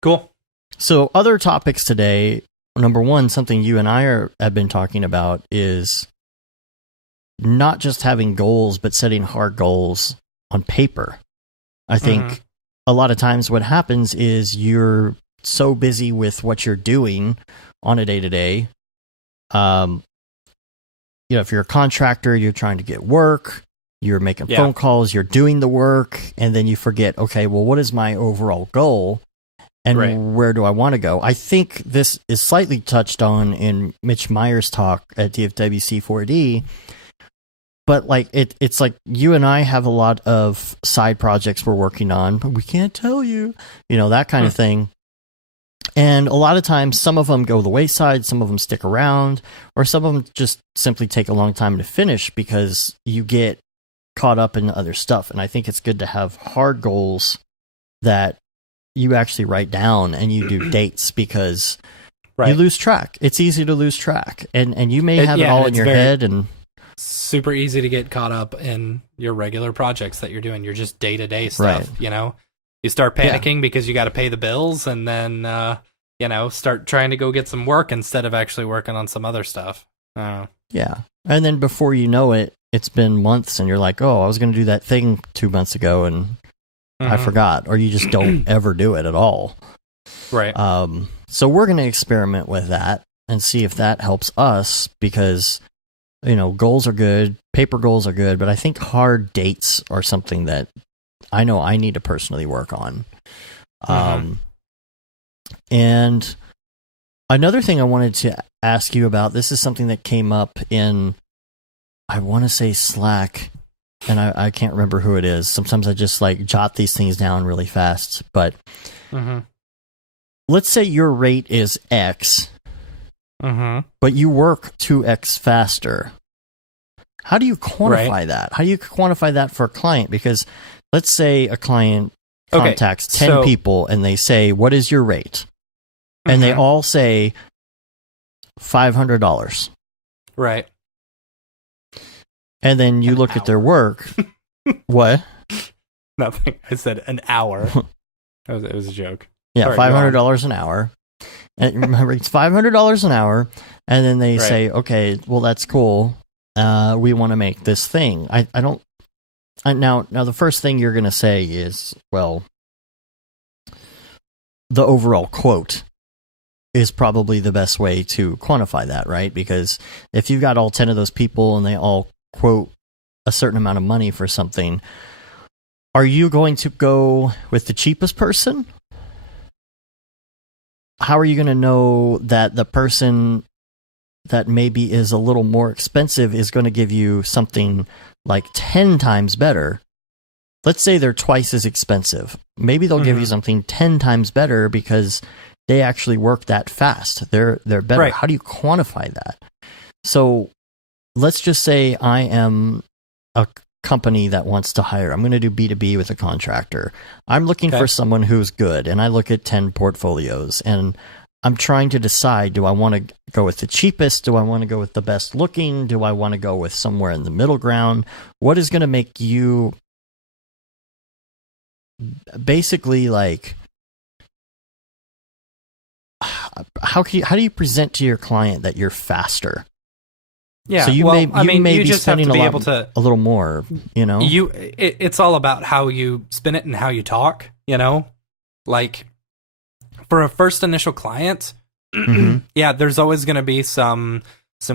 Cool. So, other topics today. Number one, something you and I have been talking about is not just having goals, but setting hard goals on paper. I think a lot of times what happens is you're so busy with what you're doing on a day-to-day. If you're a contractor, you're trying to get work, you're making phone calls, you're doing the work, and then you forget, okay, well, what is my overall goal? And where do I want to go? I think this is slightly touched on in Mitch Meyer's talk at DFWC 4D. But like it's like you and I have a lot of side projects we're working on, but we can't tell you, that kind of thing. And a lot of times, some of them go the wayside, some of them stick around, or some of them just simply take a long time to finish because you get caught up in other stuff. And I think it's good to have hard goals that you actually write down and you do dates because you lose track. It's easy to lose track, and you may have it all in your head and. Super easy to get caught up in your regular projects that you're doing. You're just day-to-day stuff, You start panicking because you got to pay the bills and then, start trying to go get some work instead of actually working on some other stuff. Yeah. And then before you know it, it's been months and you're like, oh, I was going to do that thing 2 months ago and I forgot. Or you just don't ever do it at all. Right. So we're going to experiment with that and see if that helps us because... goals are good, paper goals are good, but I think hard dates are something that I know I need to personally work on. And another thing I wanted to ask you about, this is something that came up in, I want to say Slack, and I can't remember who it is. Sometimes I just like jot these things down really fast, but let's say your rate is X. But you work 2x faster. How do you quantify that? How do you quantify that for a client? Because let's say a client contacts 10 people and they say, what is your rate? And they all say $500. Right. And then you look at their work. What? Nothing. I said an hour. It was a joke. Yeah, sorry, $500 an hour. And remember, it's $500 an hour, and then they say, "Okay, well, that's cool. We want to make this thing." I don't. Now, the first thing you're going to say is, "Well, the overall quote is probably the best way to quantify that, right? Because if you've got all 10 of those people and they all quote a certain amount of money for something, are you going to go with the cheapest person?" How are you going to know that the person that maybe is a little more expensive is going to give you something like 10 times better? Let's say they're twice as expensive. Maybe they'll give you something 10 times better because they actually work that fast. They're better. Right. How do you quantify that? So let's just say I am a company that wants to hire. I'm going to do B2B with a contractor. I'm looking for someone who's good, and I look at 10 portfolios, and I'm trying to decide, do I want to go with the cheapest? Do I want to go with the best looking? Do I want to go with somewhere in the middle ground? What is going to make you basically like, how do you present to your client that you're faster? Yeah, so you may be just spending have to be a little more, It's all about how you spin it and how you talk, Like, for a first initial client, there's always going to be some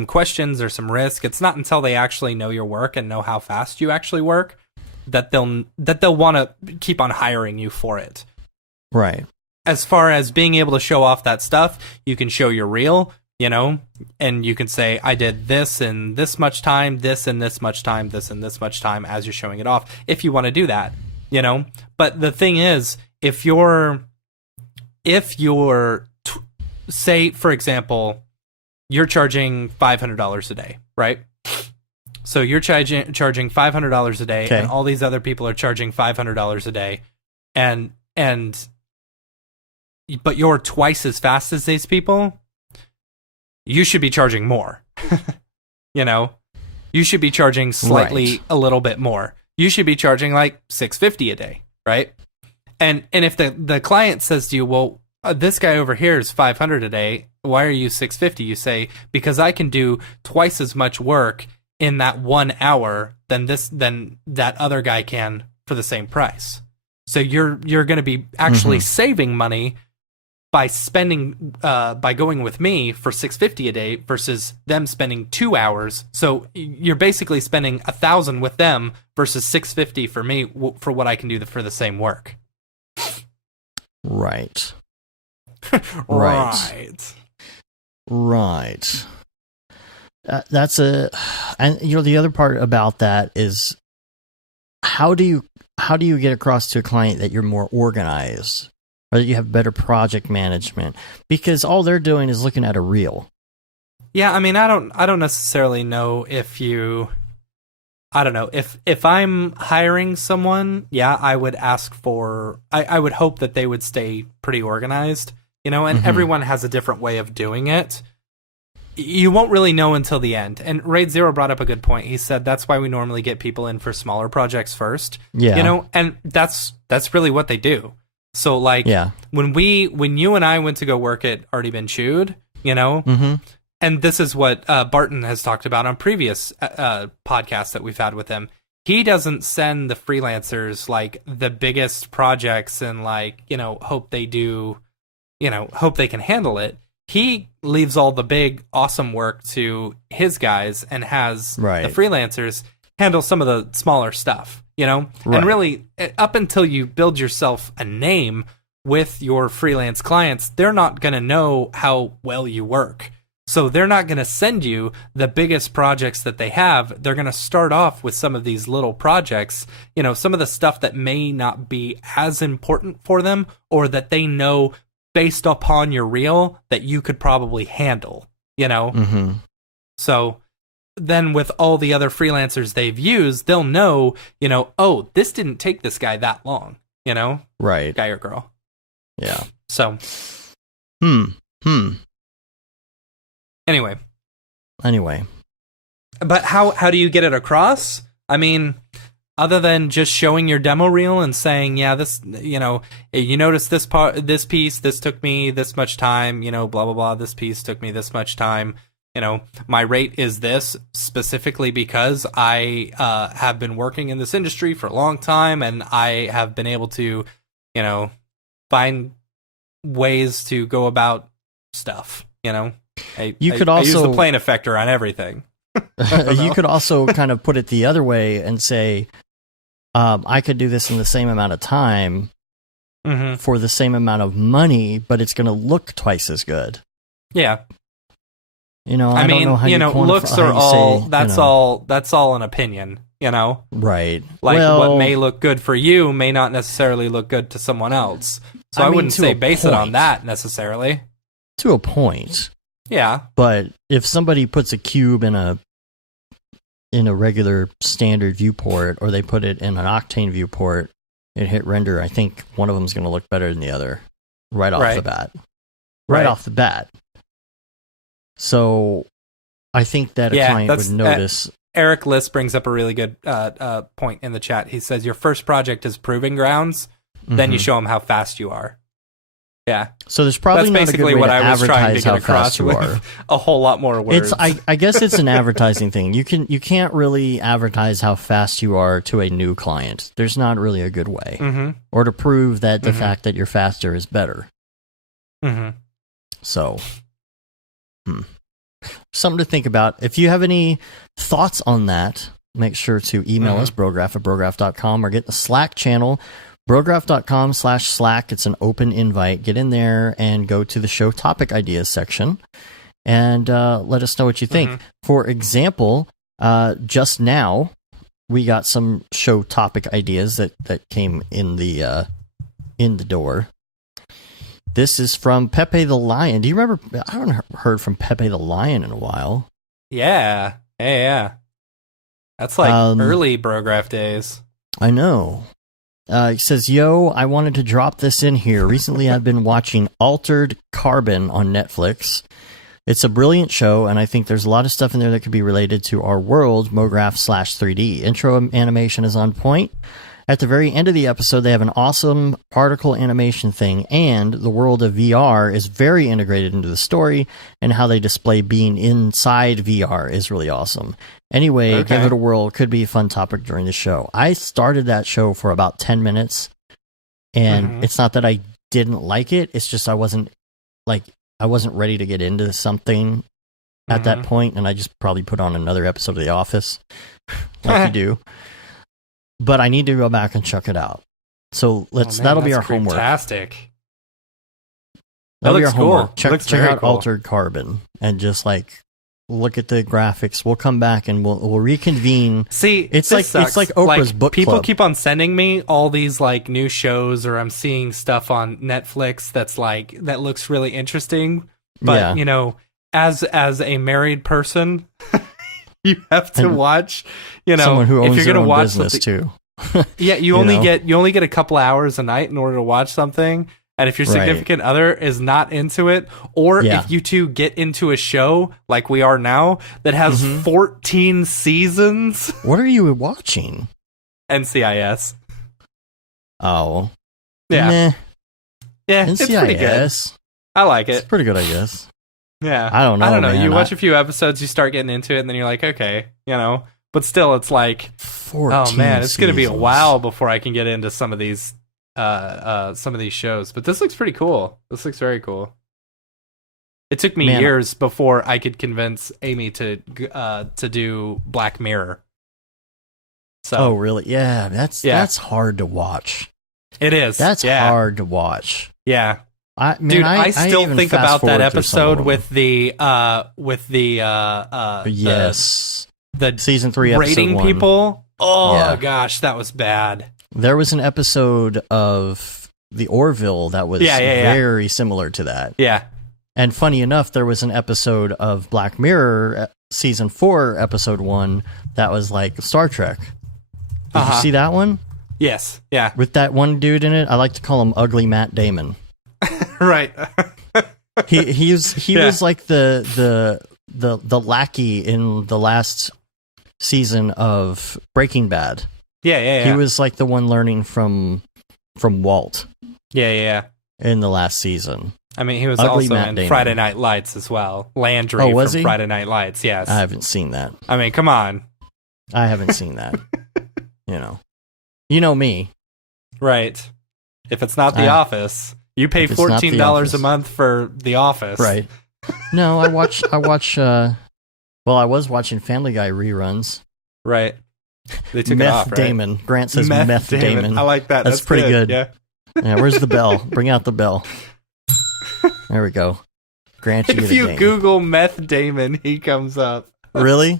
questions or some risk. It's not until they actually know your work and know how fast you actually work that they'll want to keep on hiring you for it. Right. As far as being able to show off that stuff, you can show your reel. And you can say, I did this in this much time, this in this much time, this in this much time, as you're showing it off, if you want to do that, But the thing is, if you're say, for example, you're charging $500 a day, right? So you're charging $500 a day, and all these other people are charging $500 a day, but you're twice as fast as these people. You should be charging more. You should be charging slightly a little bit more. You should be charging like $650 a day, right? And if the client says to you, well, this guy over here is $500 a day, why are you $650? You say, because I can do twice as much work in that 1 hour than that other guy can for the same price. So you're going to be actually saving money by going with me for $650 a day versus them spending 2 hours. So you're basically spending $1,000 with them versus $650 for me for what I can do for the same work. Right. Right. That's and the other part about that is how do you get across to a client that you're more organized or that you have better project management, because all they're doing is looking at a reel. Yeah, I mean, I don't necessarily know if I'm hiring someone, yeah, I would ask for, I would hope that they would stay pretty organized, and everyone has a different way of doing it. You won't really know until the end. And Raid Zero brought up a good point. He said that's why we normally get people in for smaller projects first. Yeah. And that's really what they do. So when you and I went to go work at Already Been Chewed, and this is what Barton has talked about on previous podcasts that we've had with him. He doesn't send the freelancers like the biggest projects and hope they can handle it. He leaves all the big, awesome work to his guys and has the freelancers handle some of the smaller stuff, And really, up until you build yourself a name with your freelance clients, they're not going to know how well you work. So they're not going to send you the biggest projects that they have. They're going to start off with some of these little projects, some of the stuff that may not be as important for them or that they know based upon your reel that you could probably handle, So then with all the other freelancers they've used, they'll know, oh, this didn't take this guy that long, Right. Guy or girl. Yeah. So. Anyway. But how do you get it across? I mean, other than just showing your demo reel and saying, yeah, this, you notice this piece, this took me this much time, blah, blah, blah, this piece took me this much time. My rate is this specifically because I have been working in this industry for a long time and I have been able to, find ways to go about stuff, I use the plane effector on everything. You could also kind of put it the other way and say, I could do this in the same amount of time for the same amount of money, but it's going to look twice as good. Yeah. I don't know how you looks are all, that's all an opinion, Right. What may look good for you may not necessarily look good to someone else. So I wouldn't say base it on that necessarily. To a point. Yeah. But if somebody puts a cube in a regular standard viewport, or they put it in an Octane viewport and hit render, I think one of them is going to look better than the other right off the bat. Right off the bat. So I think that a client would notice. Eric List brings up a really good point in the chat. He says your first project is proving grounds, then you show them how fast you are. Yeah. So there's probably That's basically what I was trying to get across you are. A whole lot more words. I guess it's an advertising thing. You can't really advertise how fast you are to a new client. There's not really a good way, or to prove that the fact that you're faster is better. So, something to think about. If you have any thoughts on that, make sure to email us, brograph@brograph.com, or get the Slack channel. Brograph.com/Slack. It's an open invite. Get in there and go to the show topic ideas section and let us know what you think. For example, just now we got some show topic ideas that came in the door. This is from Pepe the Lion. Do you remember? I haven't heard from Pepe the Lion in a while. Yeah. That's like early Brograph days. I know. He says, yo, I wanted to drop this in here. Recently, I've been watching Altered Carbon on Netflix. It's a brilliant show, and I think there's a lot of stuff in there that could be related to our world, MoGraph/3D. Intro animation is on point, at the very end of the episode, they have an awesome particle animation thing, and the world of VR is very integrated into the story, and how they display being inside VR is really awesome. Anyway, give it a whirl. Could be a fun topic during the show. I started that show for about 10 minutes, and it's not that I didn't like it. It's just I wasn't ready to get into something at that point, and I just probably put on another episode of The Office, like you do. But I need to go back and check it out. So that'll be our homework. Fantastic. That'll be our homework. Cool. Check out cool. Altered Carbon and just look at the graphics. We'll come back and we'll reconvene. See, it's like Oprah's book people club. Keep on sending me all these new shows, or I'm seeing stuff on Netflix that looks really interesting. But as a married person, you have to watch. Someone who owns if you're their gonna own watch business too. Yeah, you only get a couple hours a night in order to watch something. And if your significant other is not into it, or if you two get into a show like we are now that has 14 seasons. What are you watching? NCIS. Oh. Yeah. Meh. Yeah, NCIS. It's pretty good. I like it. It's pretty good, I guess. Yeah. I don't know. Man. You watch a few episodes, you start getting into it, and then you're like, okay, But still, it's like, 14 oh man, it's going to be a seasons. while before I can get into some of these shows. But this looks pretty cool. This looks very cool. It took me years before I could convince Amy to do Black Mirror. So, oh really? Yeah, that's hard to watch. It is. That's hard to watch. Yeah. I still even think fast about that forward through some episode of with the the season 3 episode rating 1. people. Oh gosh, that was bad. There was an episode of the Orville that was very similar to that. Yeah. And funny enough, there was an episode of Black Mirror season 4 episode 1 that was like Star Trek. Did you see that one? Yes. Yeah. With that one dude in it, I like to call him Ugly Matt Damon. Right. he was like the lackey in the last season of Breaking Bad. Yeah. He was like the one learning from Walt. Yeah. In the last season. I mean, he was Ugly also Matt in Damon. Friday Night Lights as well. Landry was from he? Friday Night Lights. Yes. I haven't seen that. I mean, come on. I haven't seen that. You know me. Right. If it's not The Office, you pay $14 a month for The Office. Right. No, I watch I was watching Family Guy reruns. Right. They took Meth it off, right? Damon. Grant says Meth Damon. I like that. That's pretty good. Yeah. Yeah, where's the bell? Bring out the bell. There we go. Grant, you If get a you ding. Google Meth Damon, he comes up. Really?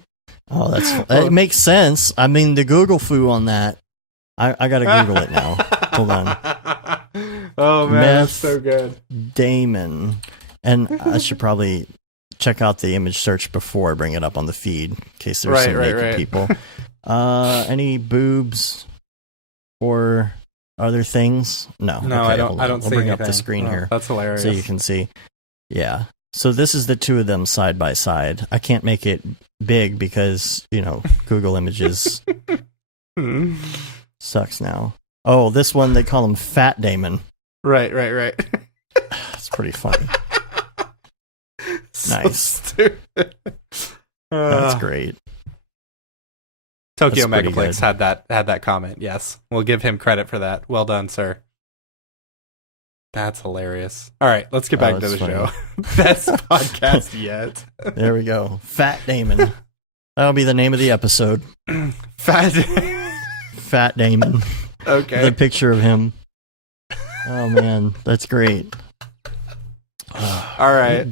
Oh, that makes sense. I mean, the Google foo on that. I gotta Google it now. Hold on. Oh man, Meth that's so good. Damon. And I should probably check out the image search before I bring it up on the feed, in case there's some naked people. Any boobs or other things? No. No, okay, I don't. I don't I'll see bring anything. up the screen here. That's hilarious. So you can see. Yeah. So this is the two of them side by side. I can't make it big because, Google Images sucks now. Oh, this one, they call him Fat Damon. Right. That's pretty funny. So Nice. stupid. That's great. Tokyo That's pretty Megaplex had that comment. Yes, we'll give him credit for that. Well done, sir. That's hilarious. All right, let's get back to the funny. show. Best podcast yet. There we go. Fat Damon. That'll be the name of the episode. Fat Damon. Okay. The picture of him. Oh man, that's great. All right.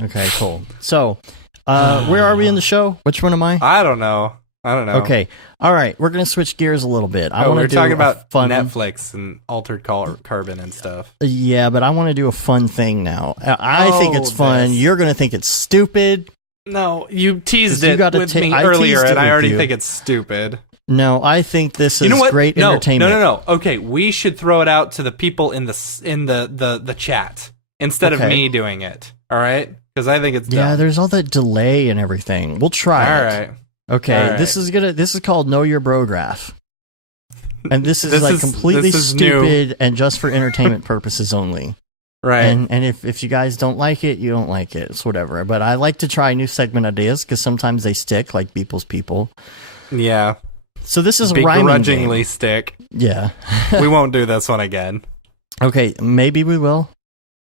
Okay, cool. So, where are we in the show? Which one am I? I don't know. Okay. All right. We're going to switch gears a little bit. I want we're to do talking about fun Netflix and Altered Carbon and stuff. Yeah, but I want to do a fun thing now. I think it's fun. You're going to think it's stupid. No, you teased it with me I earlier, teased it and I with already you. think it's stupid. No, I think this is You know what? great entertainment. No. Okay, we should throw it out to the people in the chat instead of me doing it. All right, because I think it's dumb. Yeah, there's all that delay and everything. We'll try All it. right. Okay, All this is called Know Your Brograph. And this is completely this is stupid new. and just for entertainment purposes only. Right. And if you guys don't like it, you don't like it. It's whatever. But I like to try new segment ideas because sometimes they stick, like Beeple's People. Yeah. So this is a rhyming begrudgingly game. stick. Yeah. We won't do this one again. Okay, maybe we will.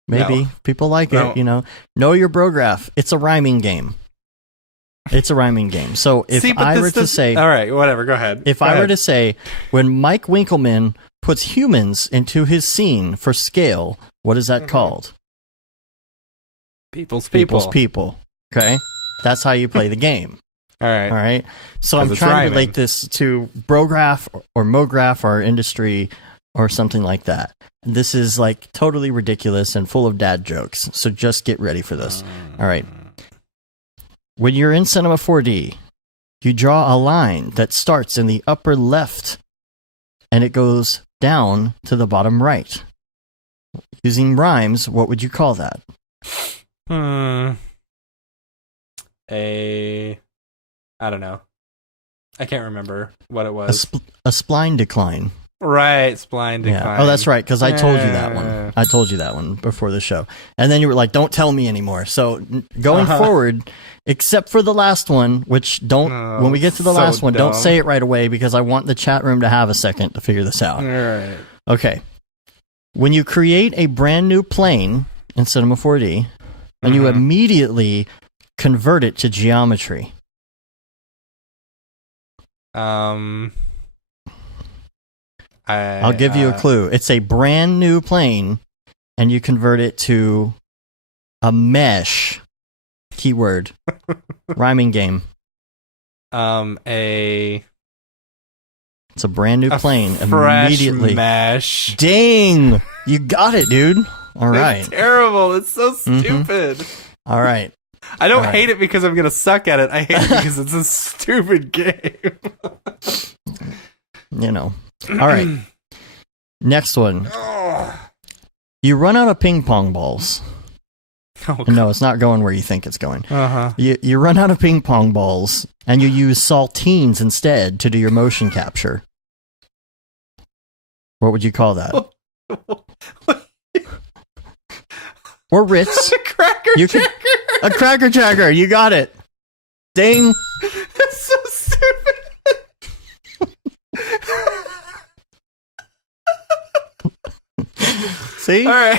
Maybe. No. People like it, you know. Know Your Brograph. It's a rhyming game. It's a rhyming game. So if I were to say... All right, whatever, go ahead. If I were to say, when Mike Winkleman puts humans into his scene for scale, what is that called? People's People. Okay? That's how you play the game. All right. So I'm trying to relate this to Brograph or Mograph or industry or something like that. This is like totally ridiculous and full of dad jokes. So just get ready for this. All right. When you're in Cinema 4D, you draw a line that starts in the upper left and it goes down to the bottom right. Using rhymes, what would you call that? I don't know. I can't remember what it was. A spline decline. Right, spline decline. Yeah. Oh, that's right, because I told you that one. I told you that one before the show. And then you were like, don't tell me anymore. So going forward, except for the last one, which when we get to the last one, don't say it right away because I want the chat room to have a second to figure this out. All right. Okay. When you create a brand new plane in Cinema 4D, and you immediately convert it to geometry. I'll give you a clue. It's a brand new plane, and you convert it to a mesh. Keyword. Rhyming game. It's a brand new plane. Fresh Immediately. mesh. Ding! You got it, dude. All right. It's terrible. It's so stupid. All right. I don't hate it because I'm going to suck at it. I hate it because it's a stupid game. You know. All right. Next one. You run out of ping pong balls. No, it's not going where you think it's going. You run out of ping pong balls, and you use saltines instead to do your motion capture. What would you call that? Or Ritz. A cracker jacker. A cracker jacker. You got it. Ding. That's so stupid. See? All right.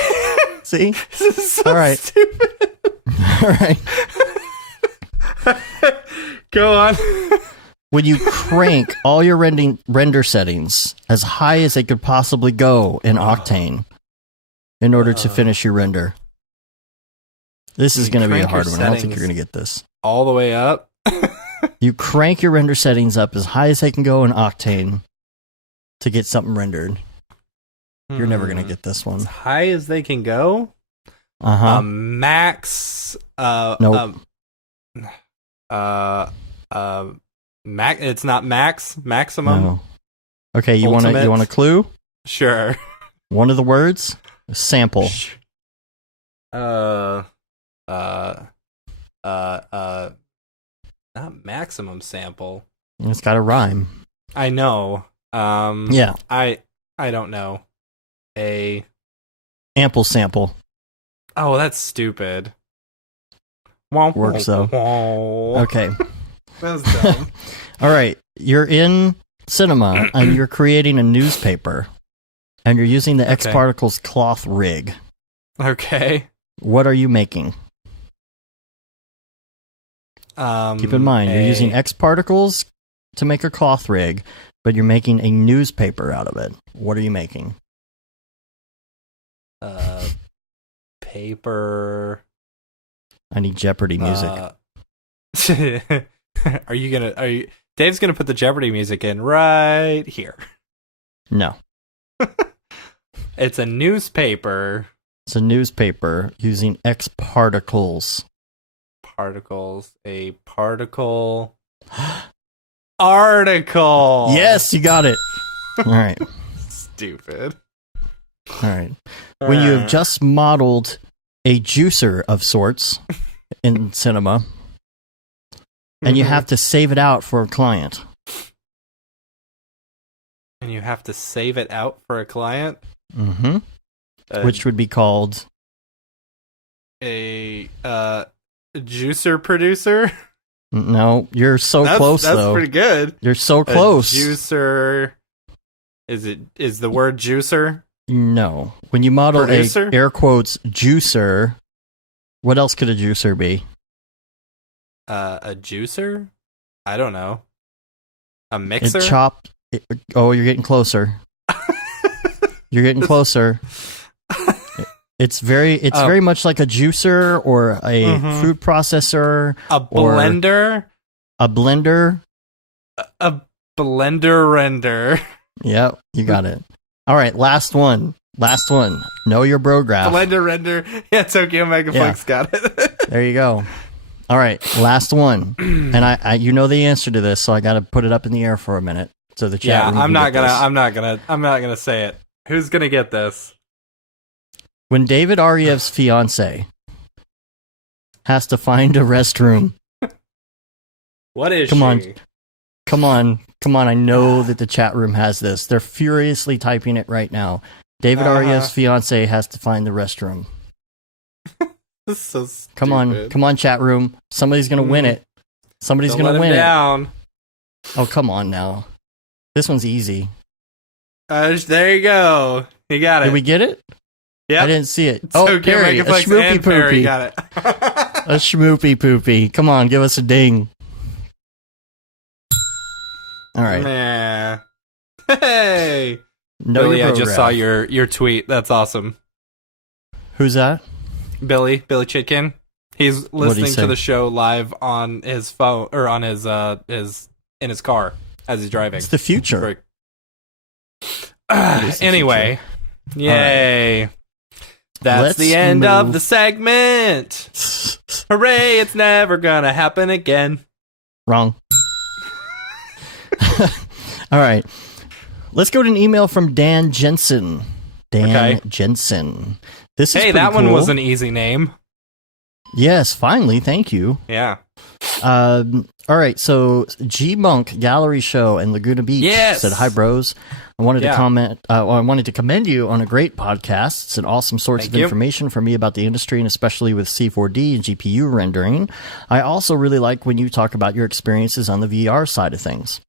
See? This is so all right. stupid. All right. Go on. When you crank all your render settings as high as they could possibly go in Octane in order to finish your render. This is going to be a hard one. I don't think you're going to get this. All the way up? You crank your render settings up as high as they can go in Octane to get something rendered. You're never going to get this one. As high as they can go? Max... nope. It's not max? Maximum? No. Okay, you want a clue? Sure. One of the words? Sample. Not maximum sample. It's got a rhyme. I know. Yeah. I don't know. Ample sample. Oh, that's stupid. Works though. Okay. That was dumb. All right. You're in cinema and you're creating a newspaper and you're using the X Particles cloth rig. Okay. What are you making? Keep in mind, you're using X Particles to make a cloth rig, but you're making a newspaper out of it. What are you making? Paper. I need Jeopardy music. Dave's gonna put the Jeopardy music in right here. No. It's a newspaper. It's a newspaper using X Particles. Particles. A particle. Article. Yes, you got it. All right. Stupid. All right. When you have just modeled a juicer of sorts in cinema, and you have to save it out for a client. And you have to save it out for a client? Mm-hmm. Which would be called... A juicer producer? No, you're so close, though. That's pretty good. You're so close. A juicer... Is the word juicer? No. When you model Producer? a air quotes juicer, what else could a juicer be? A juicer? I don't know. A mixer? You're getting closer. You're getting closer. It's very much like a juicer or a food processor. A blender? A blender. A blender render. Yep, you got it. All right, last one. Know your Brograph. Blender render. Yeah, Tokyo Megaplex got it. There you go. All right, last one. And I you know the answer to this, so I got to put it up in the air for a minute. So the chat room I'm not gonna say it. Who's gonna get this? When David Aryev's fiance has to find a restroom. What is Come on. I know that the chat room has this. They're furiously typing it right now. David Aryev's fiance has to find the restroom. This is so stupid. Come on, chat room. Somebody's gonna win it. Somebody's gonna win it. Down. Oh, come on now. This one's easy. There you go. You got it. Did we get it? Yeah. I didn't see it. Perry, a schmoopy poopy. Got it. A schmoopy poopy. Come on, give us a ding. All right. Nah. Hey. Billy, I just saw your tweet. That's awesome. Who's that? Billy Chitkin. He's listening to the show live on his phone or on his in his car as he's driving. It's the future. Anyway, future. Yay. Right. That's the end of the segment. Hooray, it's never gonna happen again. Wrong. All right. Let's go to an email from Dan Jensen. Jensen. This is that cool. one was an easy name. Yes, finally. Thank you. Yeah. All right. So G Monk Gallery Show in Laguna Beach said, "Hi, bros. I wanted to comment. I wanted to commend you on a great podcast. It's an awesome source of information for me about the industry, and especially with C4D and GPU rendering. I also really like when you talk about your experiences on the VR side of things.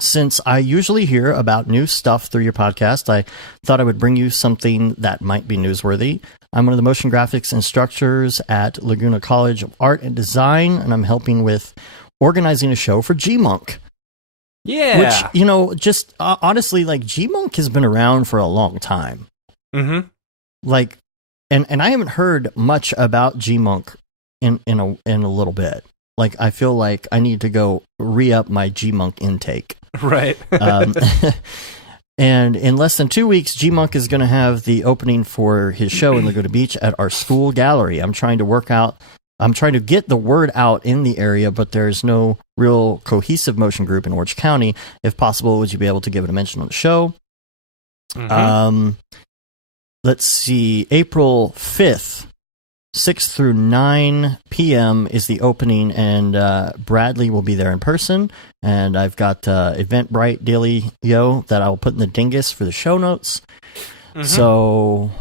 Since I usually hear about new stuff through your podcast, I thought I would bring you something that might be newsworthy. I'm one of the motion graphics instructors at Laguna College of Art and Design, and I'm helping with organizing a show for G-Monk. Yeah. Which, just honestly, like, G-Monk has been around for a long time. Mm-hmm. Like, and I haven't heard much about G-Monk in a little bit. Like, I feel like I need to go re-up my G-Monk intake. Right. And in less than 2 weeks, G-Monk is going to have the opening for his show in Laguna Beach at our school gallery. I'm trying to get the word out in the area, but there's no real cohesive motion group in Orange County. If possible, would you be able to give it a mention on the show? Mm-hmm. Let's see. April 5th. 6 through 9 p.m. is the opening, and Bradley will be there in person. And I've got Eventbrite Daily that I'll put in the dingus for the show notes. Mm-hmm. So,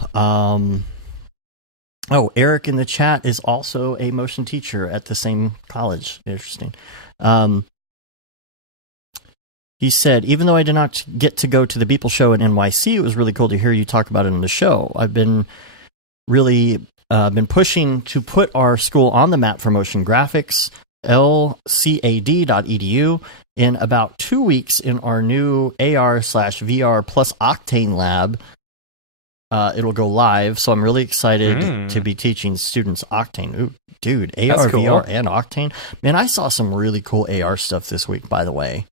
Eric in the chat is also a motion teacher at the same college. Interesting. He said, even though I did not get to go to the Beeple show in NYC, it was really cool to hear you talk about it on the show. I've been really... been pushing to put our school on the map for motion graphics, lcad.edu. In about 2 weeks in our new AR/VR plus Octane lab, it'll go live. So I'm really excited to be teaching students Octane. Ooh, dude, AR, cool. VR, and Octane. Man, I saw some really cool AR stuff this week, by the way.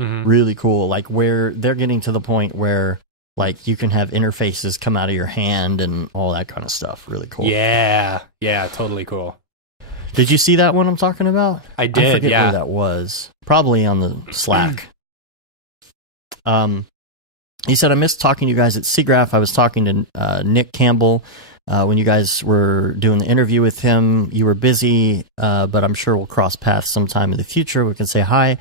Mm-hmm. Really cool. Like where they're getting to the point where like you can have interfaces come out of your hand and all that kind of stuff. Really cool. Yeah, totally cool. Did you see that one I'm talking about? I did. I forget where that was. Probably on the Slack. He said, I missed talking to you guys at SIGGRAPH. I was talking to Nick Campbell When you guys were doing the interview with him, you were busy, but I'm sure we'll cross paths sometime in the future. We can say hi.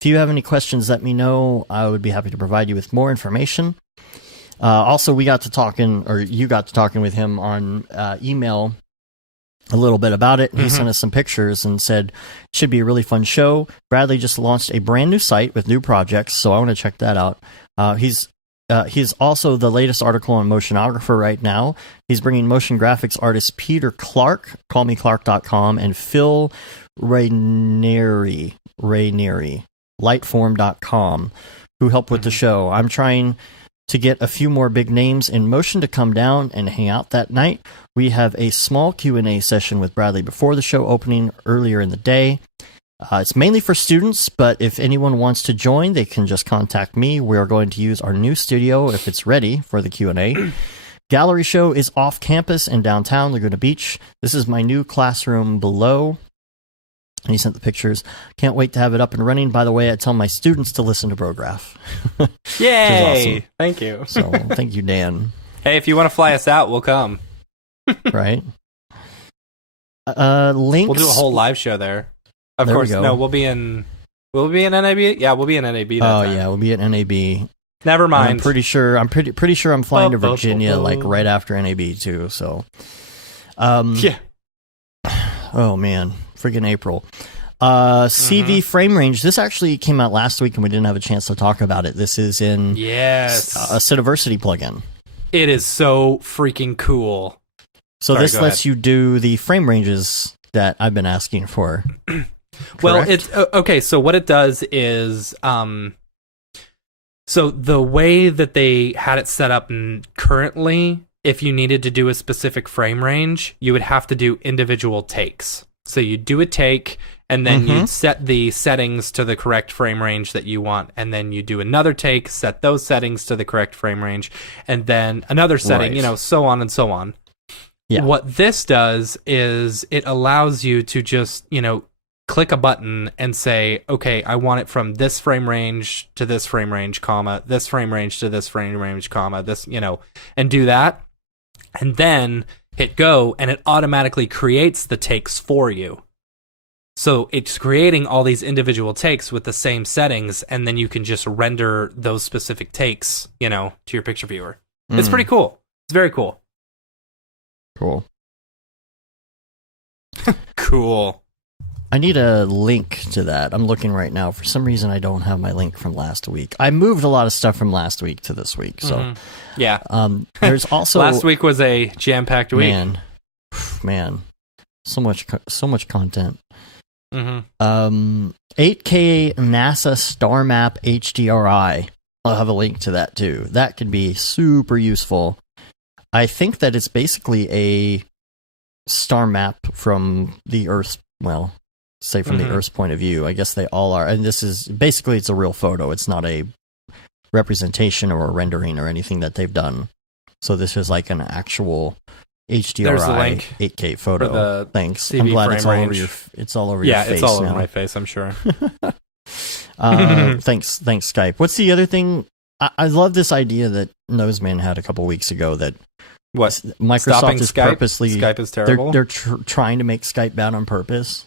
If you have any questions, let me know. I would be happy to provide you with more information. Also, we got to talking, or you got to talking with him on email a little bit about it. He sent us some pictures and said it should be a really fun show. Bradley just launched a brand new site with new projects, so I want to check that out. He's also the latest article on Motionographer right now. He's bringing motion graphics artist Peter Clark, callmeclark.com, and Phil Rainieri, lightform.com, who helped with the show. I'm trying to get a few more big names in motion to come down and hang out that night. We have a small Q&A session with Bradley before the show opening earlier in the day. It's mainly for students, but if anyone wants to join, they can just contact me. We are going to use our new studio if it's ready for the Q&A. Gallery show is off campus in downtown Laguna Beach. This is my new classroom below. And he sent the pictures. Can't wait to have it up and running. By the way, I tell my students to listen to Brograph. Yay! Awesome. Thank you. So thank you, Dan. Hey, if you want to fly us out, we'll come. Right. Links. We'll do a whole live show there. Of there course. No, we'll be in NAB. Yeah, we'll be in NAB. Yeah, we'll be at NAB. Never mind. I'm pretty sure I'm flying to Virginia like right after NAB too. So, yeah. Oh man, freaking April. CV frame range. This actually came out last week, and we didn't have a chance to talk about it. This is in a Cineversity plugin. It is so freaking cool. So this lets you do the frame ranges that I've been asking for. Well, it's okay. So what it does is, so the way that they had it set up currently, if you needed to do a specific frame range, you would have to do individual takes. So you do a take, and then you'd set the settings to the correct frame range that you want, and then you do another take, set those settings to the correct frame range, and then another setting, so on and so on. Yeah. What this does is it allows you to just, click a button and say, okay, I want it from this frame range to this frame range, comma, this frame range to this frame range, comma, this, and do that. And then hit go, and it automatically creates the takes for you. So it's creating all these individual takes with the same settings, and then you can just render those specific takes, to your picture viewer. It's pretty cool. It's very cool. Cool. Cool. I need a link to that. I'm looking right now. For some reason, I don't have my link from last week. I moved a lot of stuff from last week to this week. So, yeah. There's also last week was a jam-packed week. Man, so much content. 8K NASA Star Map HDRI. I'll have a link to that too. That could be super useful. I think that it's basically a star map from the Earth's, from the Earth's point of view. I guess they all are. And this is basically, it's a real photo. It's not a representation or a rendering or anything that they've done. So this is like an actual HDRI 8K photo. Thanks. I'm glad it's all over your face. Yeah, it's all over my face, I'm sure. Thanks, Skype. What's the other thing? I love this idea that Noseman had a couple weeks ago that Microsoft Stopping is Skype? purposely Skype is terrible. They're trying to make Skype bad on purpose.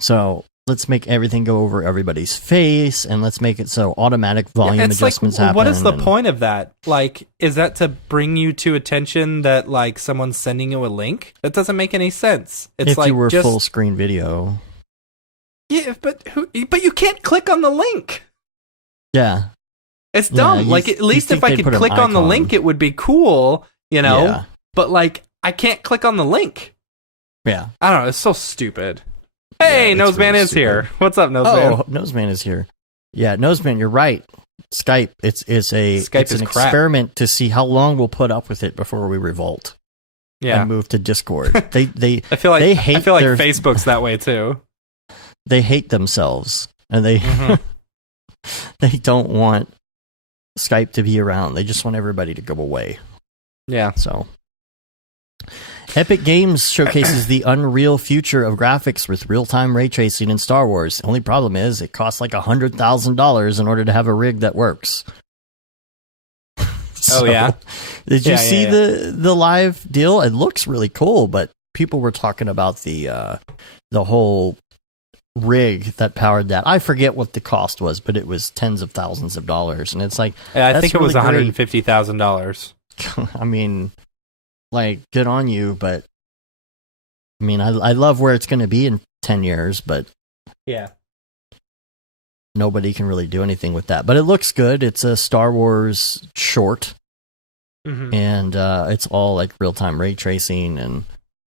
So let's make everything go over everybody's face, and let's make it so automatic volume adjustments happen. What is the point of that? Like, is that to bring you to attention that like someone's sending you a link? That doesn't make any sense. It's if you were full screen video. Yeah, but you can't click on the link. Yeah. It's dumb. Like, at least if I could click on the link, it would be cool, Yeah. But, like, I can't click on the link. Yeah. I don't know. It's so stupid. Hey, Noseman is here. What's up, Noseman? Oh, Noseman is here. Yeah, Noseman, you're right. Skype, it's an experiment to see how long we'll put up with it before we revolt. Yeah. And move to Discord. I feel like Facebook's that way, too. They hate themselves, and they they don't want Skype to be around. They just want everybody to go away. Yeah. So, Epic Games showcases the unreal future of graphics with real-time ray tracing in Star Wars. The only problem is it costs like $100,000 in order to have a rig that works. Oh, yeah? Did you see the live deal? It looks really cool, but people were talking about the whole rig that powered that. I forget what the cost was, but it was tens of thousands of dollars, and it's like, I think it was $150,000. I mean, like, good on you, but I mean, I love where it's going to be in 10 years, but yeah, nobody can really do anything with that. But it looks good. It's a Star Wars short, and it's all like real-time ray tracing and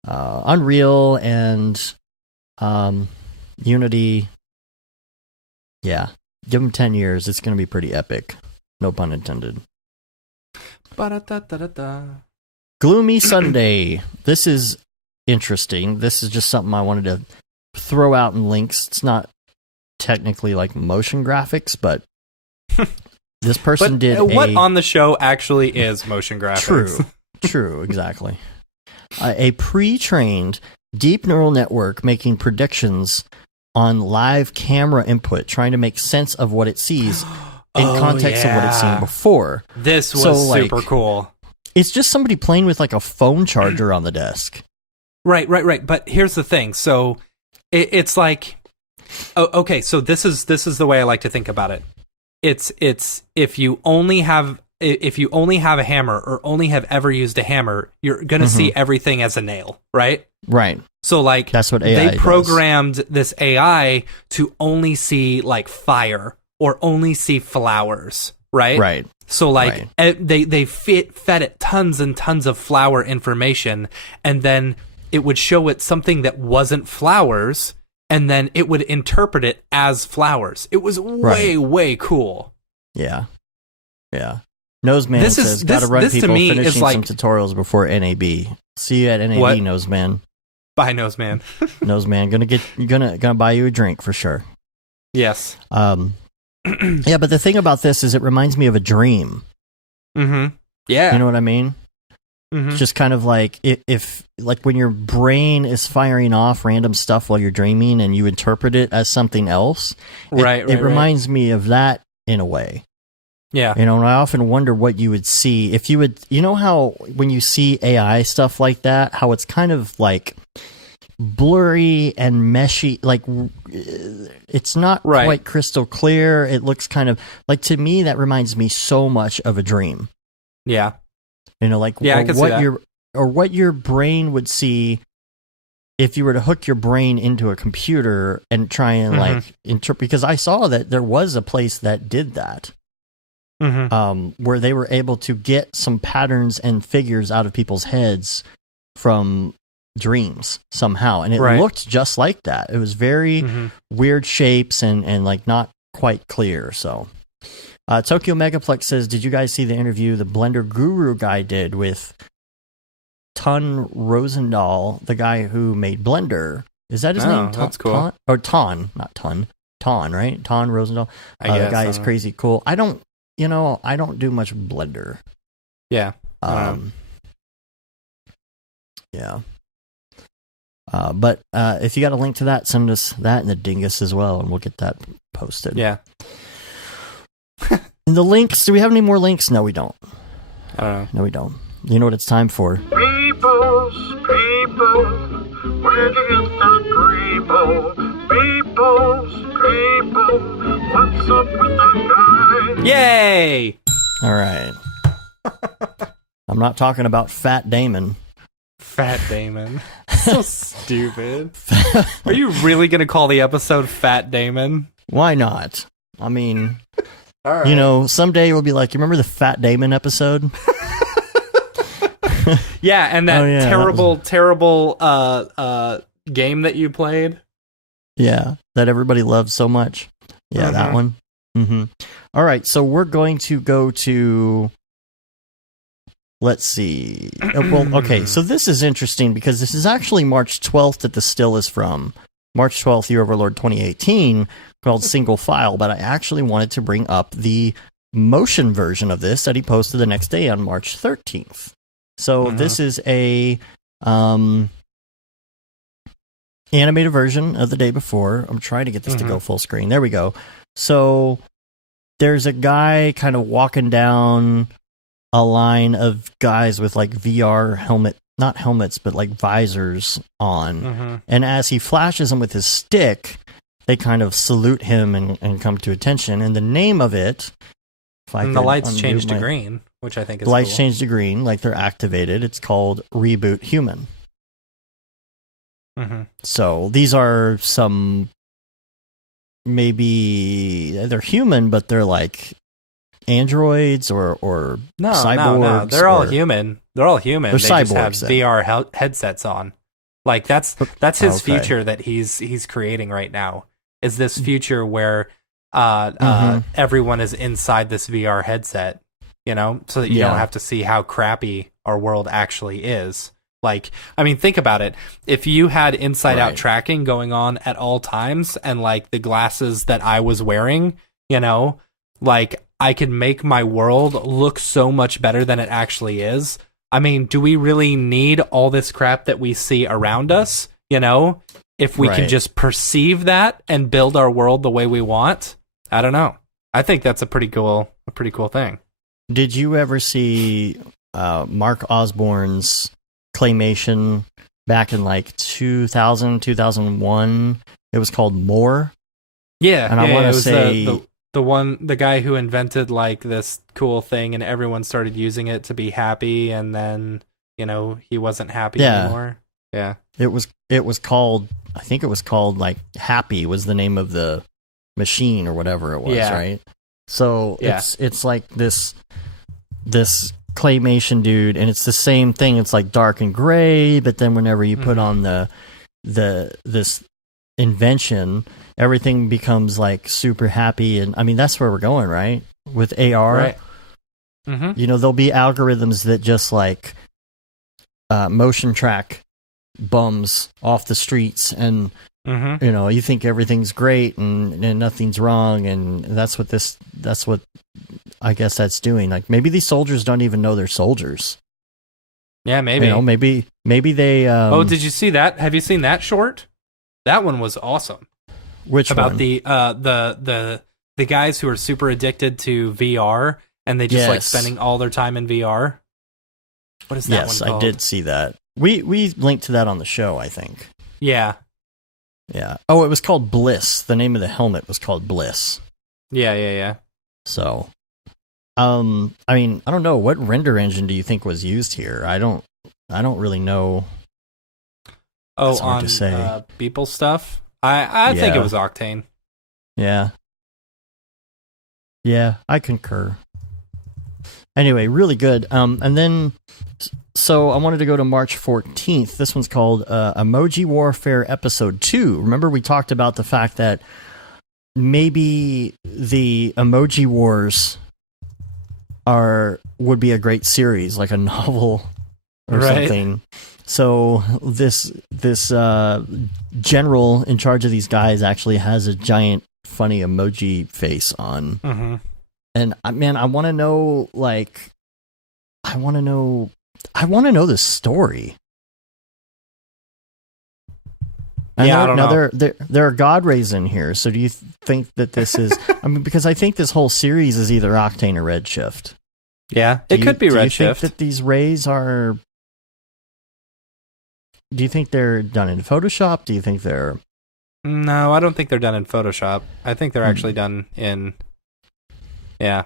Unreal and Unity. Yeah, give them 10 years. It's going to be pretty epic. No pun intended. Gloomy Sunday. This is interesting. This is just something I wanted to throw out in links. It's not technically like motion graphics, but this person did what on the show actually is motion graphics. True, exactly. A pre-trained deep neural network making predictions on live camera input, trying to make sense of what it sees in context of what it's seen before. This was super cool. It's just somebody playing with like a phone charger on the desk. Right. But here's the thing. So it's like, okay. So this is the way I like to think about it. It's if you only have a hammer or only have ever used a hammer, you're gonna see everything as a nail, right? Right. So like that's what AI they programmed this AI to only see like fire or only see flowers, right? Right. So like they fed it tons and tons of flower information, and then it would show it something that wasn't flowers, and then it would interpret it as flowers. It was way cool. Yeah. Noseman says, "Gotta run this people to me finishing is like, some tutorials before NAB. See you at NAB, what? Noseman. Bye, Noseman. Noseman, gonna buy you a drink for sure. Yes. Yeah, but the thing about this is it reminds me of a dream. Mm-hmm. Yeah. You know what I mean? Mm-hmm. It's just kind of like if like when your brain is firing off random stuff while you're dreaming and you interpret it as something else. It reminds me of that in a way. Yeah. You know, and I often wonder what you would see if you would, you know how when you see AI stuff like that, how it's kind of like blurry and meshy, like it's not quite crystal clear. It looks kind of like, to me, that reminds me so much of a dream. Yeah. You know, like what your brain would see if you were to hook your brain into a computer and try and like interpret, because I saw that there was a place that did that. Where they were able to get some patterns and figures out of people's heads from dreams somehow, and it looked just like that. It was very weird shapes and like not quite clear. So Tokyo Megaplex says, did you guys see the interview the Blender Guru guy did with Ton Rosendahl, the guy who made Blender? Is that his name? That's cool. Ton, not Ton. Ton, right? Ton Rosendahl. I guess, the guy is crazy cool. I don't do much Blender. Yeah. Yeah. But if you got a link to that, send us that and the dingus as well, and we'll get that posted. Yeah. And the links, do we have any more links? No, we don't. I don't know. No, we don't. You know what it's time for? People, where'd you get that people? People, what's up with that guy? Yay! All right. I'm not talking about Fat Damon. Fat Damon. So stupid. Are you really going to call the episode Fat Damon? Why not? I mean, all right. You know, someday we'll be like, you remember the Fat Damon episode? Yeah, and that terrible game that you played. Yeah, that everybody loved so much. Yeah, that one. All right, so we're going to go to... Let's see. Well, okay, so this is interesting because this is actually March 12th that the still is from. March 12th, Year of Our Lord 2018, called Single File, but I actually wanted to bring up the motion version of this that he posted the next day on March 13th. So this is a animated version of the day before. I'm trying to get this to go full screen. There we go. So there's a guy kind of walking down a line of guys with like VR not helmets, but like visors on. And as he flashes them with his stick, they kind of salute him and come to attention. And the name of it, and the lights change to green, which I think is the lights cool. change to green, like they're activated. It's called Reboot Human. So these are some, maybe they're human, but they're like androids or cyborgs. No, they're all human. They're all human. They're they just have cyborgs, VR headsets on. Like that's his future that he's creating right now. Is this future where everyone is inside this VR headset, so that you don't have to see how crappy our world actually is. Like, I mean, think about it. If you had inside out tracking going on at all times and like the glasses that I was wearing, like I could make my world look so much better than it actually is. I mean, do we really need all this crap that we see around us? If we can just perceive that and build our world the way we want, I don't know. I think that's a pretty cool thing. Did you ever see Mark Osborne's claymation back in like 2000, 2001? It was called More. Yeah, and I want to say the guy who invented like this cool thing, and everyone started using it to be happy, and then he wasn't happy anymore. Yeah, it was called. I think it was called like Happy was the name of the machine or whatever it was, right? So it's like this claymation dude, and it's the same thing. It's like dark and gray, but then whenever you put on this invention, everything becomes like super happy. And I mean, that's where we're going, right? With AR, right? There'll be algorithms that just like motion track bums off the streets, and you think everything's great and nothing's wrong, and that's what I guess that's doing. Like maybe these soldiers don't even know they're soldiers. Yeah, maybe. Maybe they. Oh, did you see that? Have you seen that short? That one was awesome. Which about one? The guys who are super addicted to VR and they just like spending all their time in VR. What is that one called? Yes, I did see that. We linked to that on the show, I think. Yeah. Yeah. Oh, it was called Bliss. The name of the helmet was called Bliss. Yeah. So, I mean, I don't know, what render engine do you think was used here? I don't really know. Oh, on Beeple stuff? I think it was Octane. Yeah. Yeah, I concur. Anyway, really good. And then, so I wanted to go to March 14th. This one's called Emoji Warfare Episode 2. Remember we talked about the fact that maybe the Emoji Wars would be a great series, like a novel or something. So this general in charge of these guys actually has a giant funny emoji face on. And man, I want to know the story. Yeah, I don't know. There are God rays in here. So do you think that this is? I mean, because I think this whole series is either Octane or Redshift. Yeah, it could be Redshift. Do you think that these rays are? Do you think they're done in Photoshop? Do you think they're? No, I don't think they're done in Photoshop. I think they're actually done in. Yeah.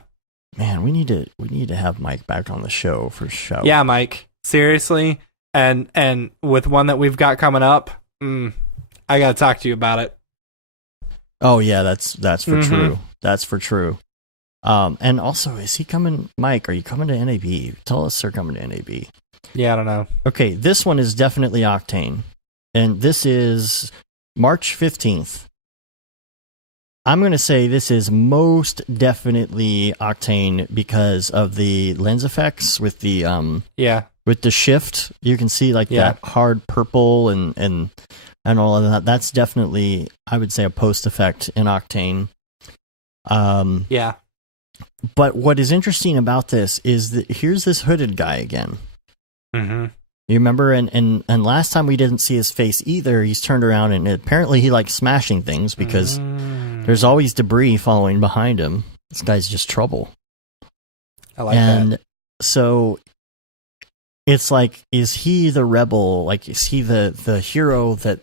Man, we need to have Mike back on the show for sure. Yeah, Mike. Seriously, and with one that we've got coming up, I got to talk to you about it. Oh yeah, that's for true. That's for true. And also, is he coming? Mike, are you coming to NAB? Tell us they're coming to NAB. Yeah, I don't know. Okay, this one is definitely Octane, and this is March 15th. I'm going to say this is most definitely Octane because of the lens effects with the with the shift. You can see like that hard purple and all of that. That's definitely, I would say, a post effect in Octane. Yeah. But what is interesting about this is that here's this hooded guy again. Mm-hmm. You remember, and last time we didn't see his face either. He's turned around and apparently he likes smashing things because there's always debris following behind him. This guy's just trouble. I like that. So it's like, is he the rebel? Like, is he the hero that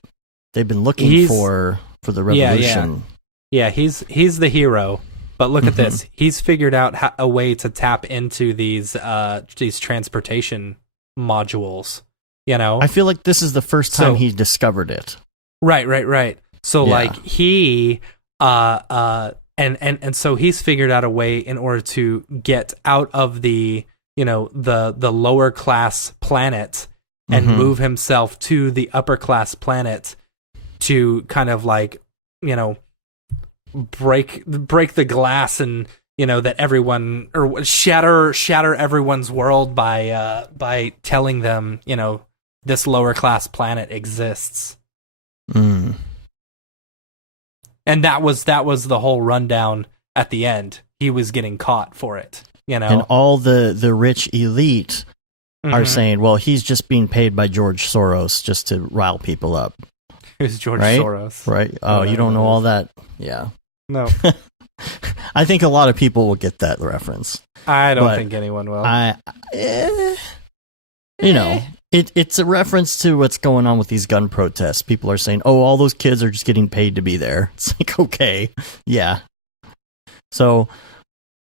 they've been looking for the revolution? Yeah, he's the hero. But look at this. He's figured out a way to tap into these transportation modules, you know? I feel like this is the first time he discovered it. Right. So like he and so he's figured out a way in order to get out of the, you know, the lower class planet and move himself to the upper class planet to kind of like, you know, break the glass and, you know, that everyone, or shatter everyone's world by telling them, you know, this lower class planet exists. And that was the whole rundown at the end. He was getting caught for it, you know. And all the rich elite are saying, well, he's just being paid by George Soros just to rile people up. Who's George right? Soros? Right. Oh, you don't know all that? Yeah. No. I think a lot of people will get that reference. I don't think anyone will. You know, it's a reference to what's going on with these gun protests. People are saying, oh, all those kids are just getting paid to be there. It's like, okay, yeah. So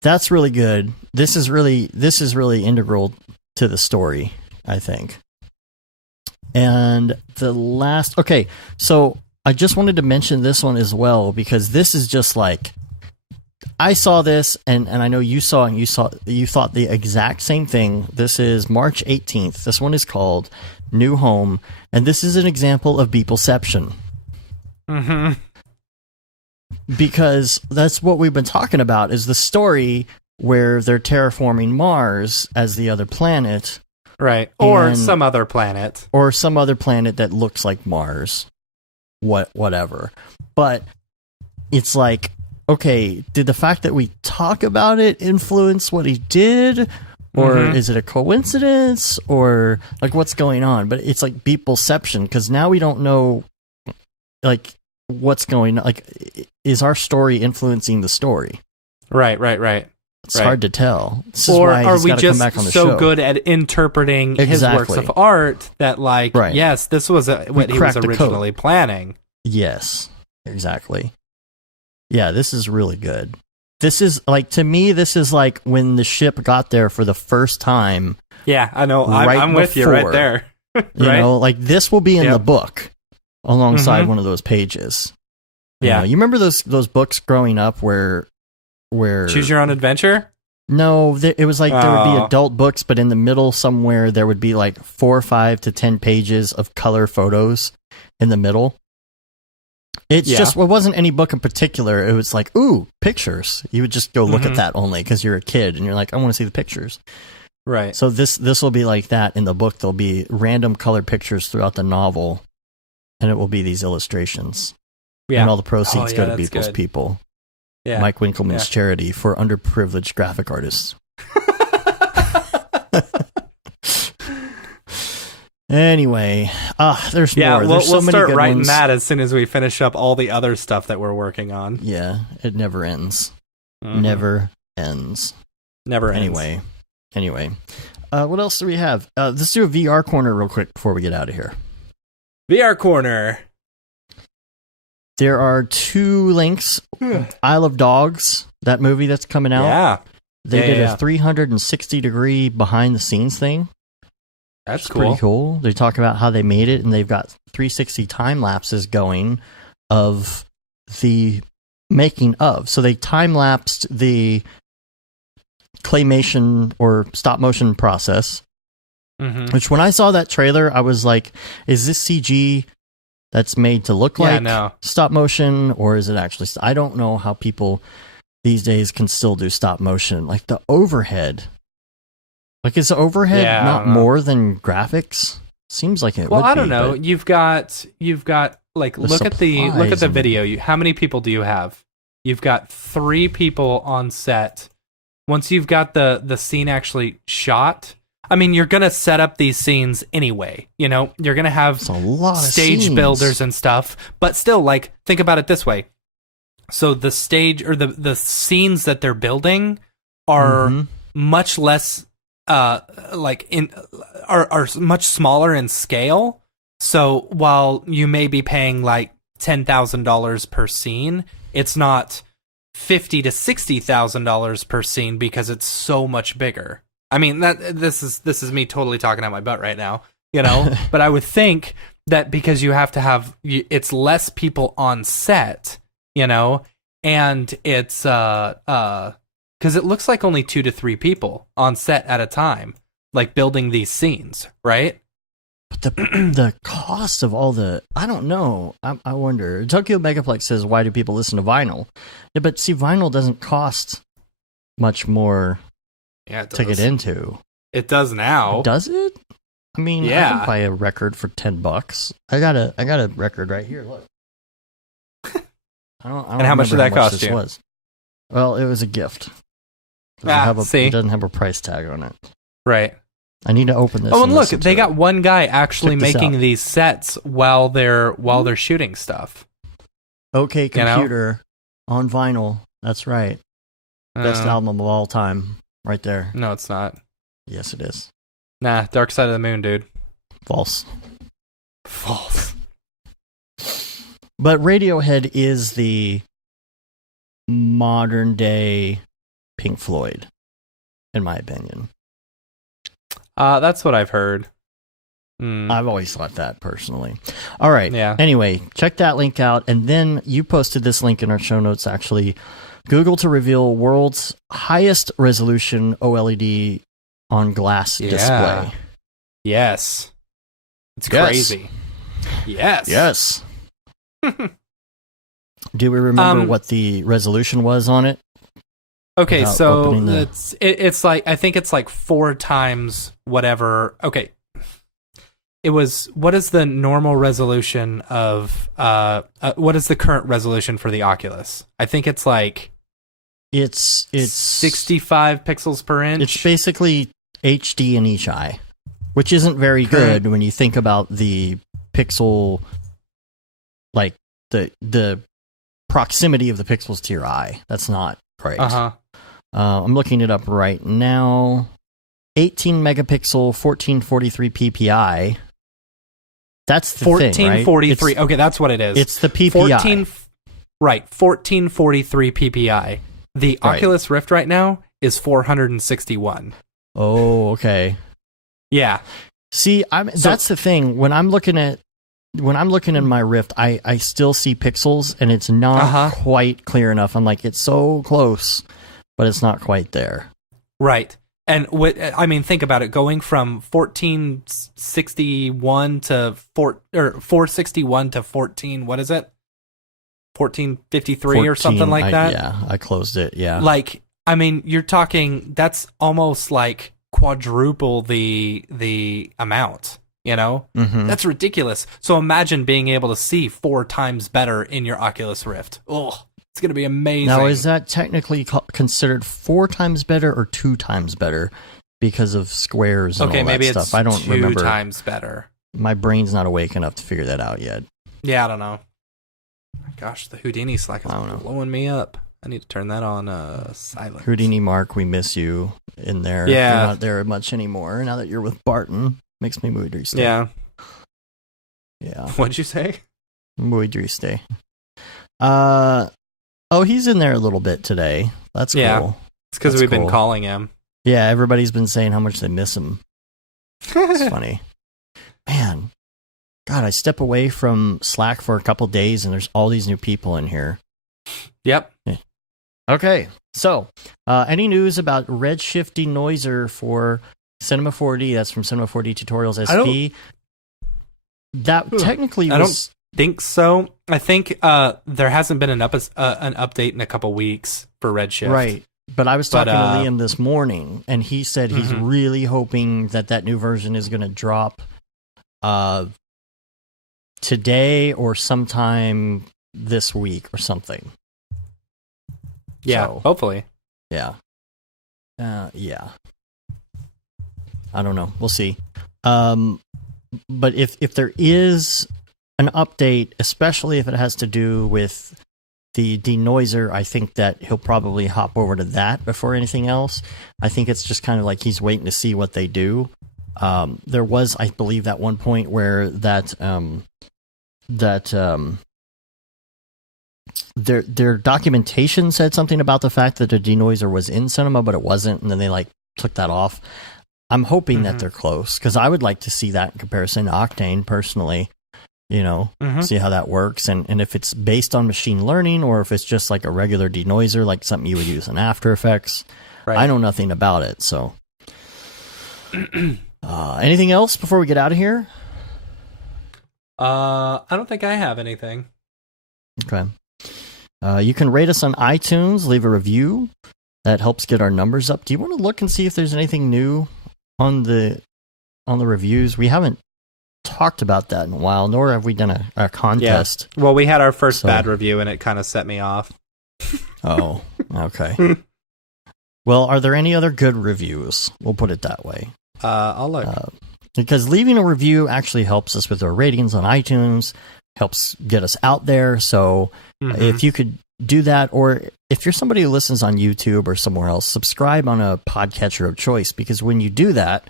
that's really good. This is really integral to the story, I think. And the last, okay, so I just wanted to mention this one as well, because this is just like, I saw this, and I know you saw, and you thought the exact same thing. This is March 18th. This one is called New Home, and this is an example of Beepleception. Because that's what we've been talking about, is the story where they're terraforming Mars as the other planet. Right. Or some other planet. Or some other planet that looks like Mars. Whatever. But it's like, okay, did the fact that we talk about it influence what he did? Or is it a coincidence? Or like, what's going on? But it's like Beepleception, because now we don't know, like, what's going on. Like, is our story influencing the story? Right. It's hard to tell. This or is why are we just come back on the so show. good at interpreting his works of art that, like, yes, this was what he was originally planning. Yes, exactly. Yeah, this is really good. This is, like, to me, this is like when the ship got there for the first time. Yeah, I know. I'm with you right there. You know, like, this will be in the book alongside one of those pages. Yeah. You remember those books growing up where Choose Your Own Adventure? No, it was like there would be adult books, but in the middle somewhere there would be like 4 or 5 to 10 pages of color photos in the middle. It's just, it wasn't any book in particular. It was like, ooh, pictures. You would just go look at that only because you're a kid and you're like, I want to see the pictures. Right. So this will be like that in the book. There'll be random colored pictures throughout the novel, and it will be these illustrations. Yeah. And all the proceeds go to Beeple's people. Yeah. Mike Winkelman's charity for underprivileged graphic artists. Anyway, there's more. We'll start writing that as soon as we finish up all the other stuff that we're working on. Yeah, it never ends. Never ends. Never ends. Anyway, what else do we have? Let's do a VR corner real quick before we get out of here. VR corner. There are 2 links. Isle of Dogs, that movie that's coming out. Yeah. They did a 360-degree behind-the-scenes thing. That's cool. Pretty cool. They talk about how they made it, and they've got 360 time lapses going of the making of. So they time lapsed the claymation or stop motion process. Which when I saw that trailer, I was like, "Is this CG that's made to look like stop motion, or is it actually?" I don't know how people these days can still do stop motion. Like the overhead. Like, is the overhead not more than graphics? Seems like it would be. Well, I don't know. You've got like, look at the video. How many people do you have? You've got 3 people on set. Once you've got the scene actually shot, I mean, you're going to set up these scenes anyway. You know, you're going to have stage builders and stuff. But still, like, think about it this way. So the stage or the scenes that they're building are much less like in are much smaller in scale. So while you may be paying like $10,000 per scene, it's not $50,000 to $60,000 per scene because it's so much bigger. I mean, this is me totally talking out my butt right now, you know. But I would think that because you have to have it's less people on set, you know, and it's because it looks like only 2 to 3 people on set at a time, like building these scenes, right? But the cost of all the, I don't know. I wonder. Tokyo Megaplex says, why do people listen to vinyl? Yeah, but see, vinyl doesn't cost much more to get into. It does now. Does it? I mean, yeah. I can buy a record for $10. I got a record right here. Look. I don't and how much did that cost you? Was. Well, it was a gift. See? It doesn't have a price tag on it. Right. I need to open this. Oh, and look, they got one guy actually making these sets while they're shooting stuff. Okay, computer on vinyl. That's right. Best album of all time, right there. No, it's not. Yes, it is. Nah, Dark Side of the Moon, dude. False. But Radiohead is the modern day Pink Floyd, in my opinion. That's what I've heard. I've always thought that personally. All right. Yeah. Anyway, check that link out. And then you posted this link in our show notes, actually. Google to reveal world's highest resolution OLED on glass display. Yes. It's crazy. Yes. Yes. Do we remember what the resolution was on it? Okay, so it's like, I think it's like 4 times whatever. Okay. It was, what is the normal resolution of, what is the current resolution for the Oculus? I think it's like, it's 65 pixels per inch. It's basically HD in each eye, which isn't very good when you think about the pixel, like the proximity of the pixels to your eye. That's not great. I'm looking it up right now. 18 megapixel, 1443 PPI. That's the 1443. Thing, right? Okay, that's what it is. It's the PPI. 1443 PPI. The Oculus Rift right now is 461. Oh, okay. Yeah. See, that's the thing. When I'm looking in my Rift, I still see pixels, and it's not quite clear enough. I'm like, it's so close, but it's not quite there. Right. And think about it. Going from 1461 to 461 to 14. What is it? 1453 or something like that. Yeah, I closed it. Yeah. Like, I mean, you're talking. That's almost like quadruple the amount. You know, that's ridiculous. So imagine being able to see 4 times better in your Oculus Rift. Oh, it's going to be amazing. Now, is that technically considered 4 times better or 2 times better because of squares and all that maybe stuff? It's I don't remember. 2 times better. My brain's not awake enough to figure that out yet. Yeah, I don't know. Gosh, the Houdini Slack is blowing me up. I need to turn that on silent. Houdini Mark, we miss you in there. Yeah. You're not there much anymore. Now that you're with Barton, makes me moody stay. Yeah. Yeah. What'd you say? Moody stay. Oh, he's in there a little bit today. That's cool. Yeah. It's because we've been calling him. Yeah, everybody's been saying how much they miss him. It's funny. Man. God, I step away from Slack for a couple days and there's all these new people in here. Yep. Okay, so any news about Redshift denoiser for Cinema 4D? That's from Cinema 4D Tutorials SP. That technically I don't think so. I think there hasn't been an update in a couple weeks for Redshift. Right. But I was talking to Liam this morning, and he said he's really hoping that new version is going to drop today or sometime this week or something. Yeah, so, hopefully. Yeah. Yeah. I don't know. We'll see. But if there is an update, especially if it has to do with the denoiser, I think that he'll probably hop over to that before anything else. I think it's just kind of like he's waiting to see what they do. There was, I believe, that one point where their documentation said something about the fact that the denoiser was in cinema, but it wasn't, and then they like took that off. I'm hoping that they're close, because I would like to see that in comparison to Octane personally. See how that works, and if it's based on machine learning or if it's just like a regular denoiser, like something you would use in After Effects. Right. I know nothing about it, so. Anything else before we get out of here? I don't think I have anything. Okay. You can rate us on iTunes, leave a review. That helps get our numbers up. Do you want to look and see if there's anything new on the reviews? We haven't talked about that in a while, nor have we done a contest. Yeah. Well, we had our first bad review, and it kind of set me off. Oh, okay. Well, are there any other good reviews? We'll put it that way. I'll look. Because leaving a review actually helps us with our ratings on iTunes, helps get us out there. So if you could do that, or if you're somebody who listens on YouTube or somewhere else, subscribe on a podcatcher of choice, because when you do that,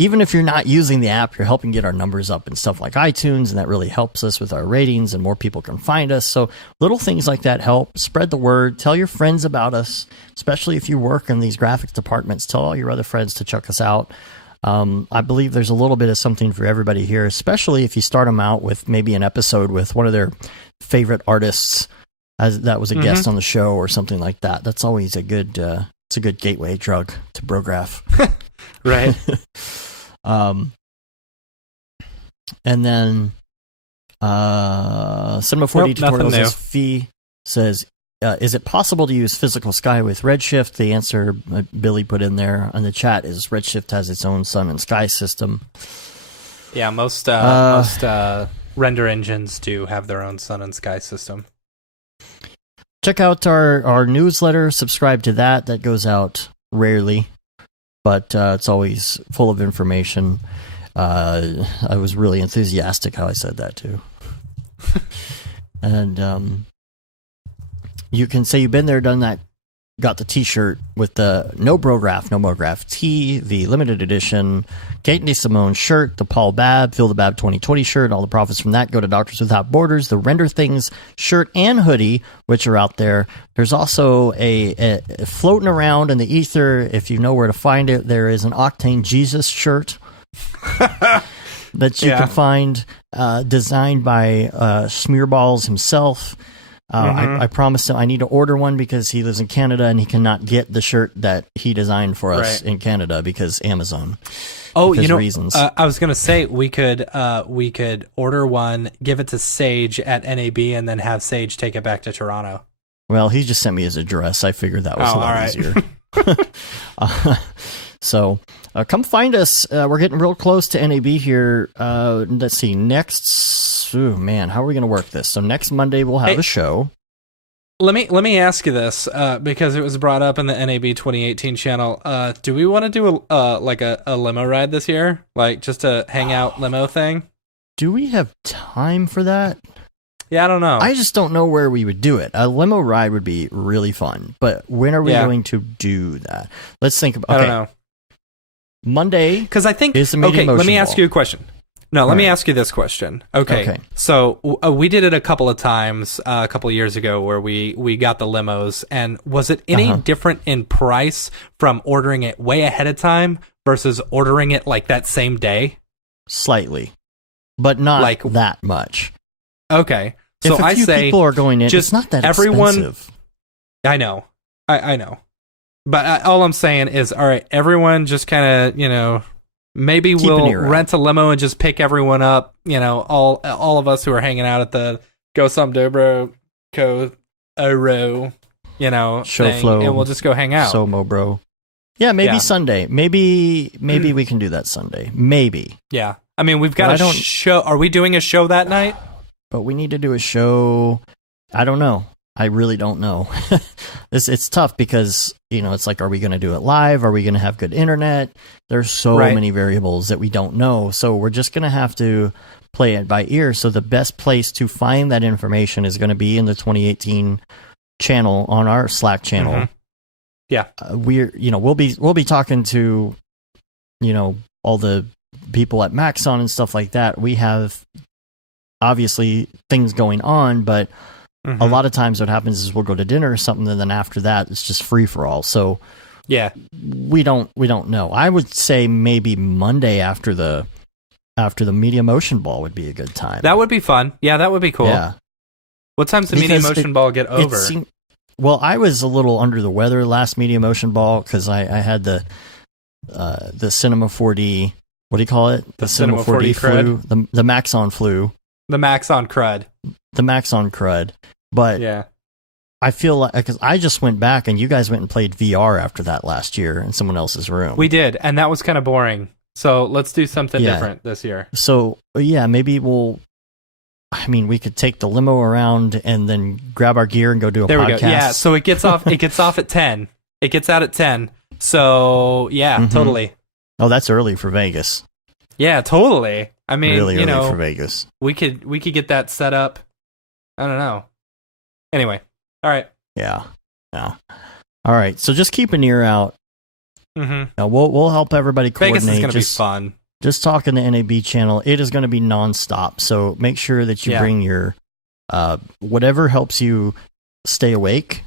even if you're not using the app, you're helping get our numbers up and stuff like iTunes, and that really helps us with our ratings, and more people can find us. So little things like that help. Spread the word. Tell your friends about us, especially if you work in these graphics departments. Tell all your other friends to check us out. I believe there's a little bit of something for everybody here, especially if you start them out with maybe an episode with one of their favorite artists as that was a guest on the show or something like that. That's always a good it's a good gateway drug to Brograph. Right. And then Cinema 4D Tutorials says, is it possible to use Physical Sky with Redshift? The answer Billy put in there on the chat is Redshift has its own sun and sky system. Yeah, most render engines do have their own sun and sky system. Check out our newsletter. Subscribe to that. That goes out rarely, but it's always full of information. I was really enthusiastic how I said that, too. And you can say you've been there, done that, got the t-shirt with the No Brograph, No Mograph tee, the limited edition Kate DeSimone shirt, the Paul Babb, Feel the Babb 2020 shirt. All the profits from that go to Doctors Without Borders, the Render Things shirt and hoodie, which are out there. There's also a floating around in the ether, if you know where to find it, there is an Octane Jesus shirt that you can find, designed by Smearballs himself. I promised him I need to order one because he lives in Canada and he cannot get the shirt that he designed for us in Canada because Amazon. Oh, reasons. I was gonna say we could order one, give it to Sage at NAB, and then have Sage take it back to Toronto. Well, he just sent me his address. I figured that was a lot easier. So come find us. We're getting real close to NAB here. Let's see. Next, how are we going to work this? So next Monday we'll have a show. Let me ask you this because it was brought up in the NAB 2018 channel. Do we want to do a limo ride this year, like just a hangout limo thing? Do we have time for that? Yeah, I don't know. I just don't know where we would do it. A limo ride would be really fun, but when are we going to do that? Let's think about. I don't know. Monday, because I think is okay. Let me ask you a question. No, let me ask you this question. Okay. So we did it a couple of times a couple of years ago where we got the limos, and was it any different in price from ordering it way ahead of time versus ordering it like that same day? Slightly, but not like that much. Okay, so if a few people are going in, it's not that expensive. I know, I know. But all I'm saying is, all right, everyone just kind of, maybe we'll rent a limo and just pick everyone up, all of us who are hanging out at the Go Some Dobro Co. Oro, Show thing, flow, and we'll just go hang out. Somo bro. Yeah, maybe Sunday. Maybe we can do that Sunday. Maybe. Yeah. I mean, we've got a show. Are we doing a show that night? But we need to do a show. I don't know. I really don't know. It's tough because, it's like, are we going to do it live? Are we going to have good internet? There's so many variables that we don't know. So we're just going to have to play it by ear. So the best place to find that information is going to be in the 2018 channel on our Slack channel. Mm-hmm. Yeah. We'll be talking to, all the people at Maxon and stuff like that. We have obviously things going on, but a lot of times what happens is we'll go to dinner or something, and then after that it's just free for all. So yeah, we don't know. I would say maybe Monday after the Media Motion Ball would be a good time. That would be fun. Yeah, that would be cool. Yeah. What time's the Media Motion Ball get over? Well, I was a little under the weather last Media Motion Ball because I had the Cinema 4D. What do you call it? The Cinema 4D flu. The Maxon flu. The Maxon crud. The Maxon crud. But yeah, I feel like, because I just went back and you guys went and played VR after that last year in someone else's room. We did, and that was kind of boring. So let's do something different this year. So yeah, maybe we could take the limo around and then grab our gear and go do a podcast. There we go. Yeah, so it gets off. It gets off at 10. It gets out at 10. So yeah, totally. Oh, that's early for Vegas. Yeah, totally. I mean, really early for Vegas. We could get that set up. I don't know. Anyway, all right. Yeah. All right. So just keep an ear out. Mm-hmm. We'll help everybody coordinate. Vegas is going to be fun. Just talking to NAB channel. It is going to be nonstop. So make sure that you bring your whatever helps you stay awake.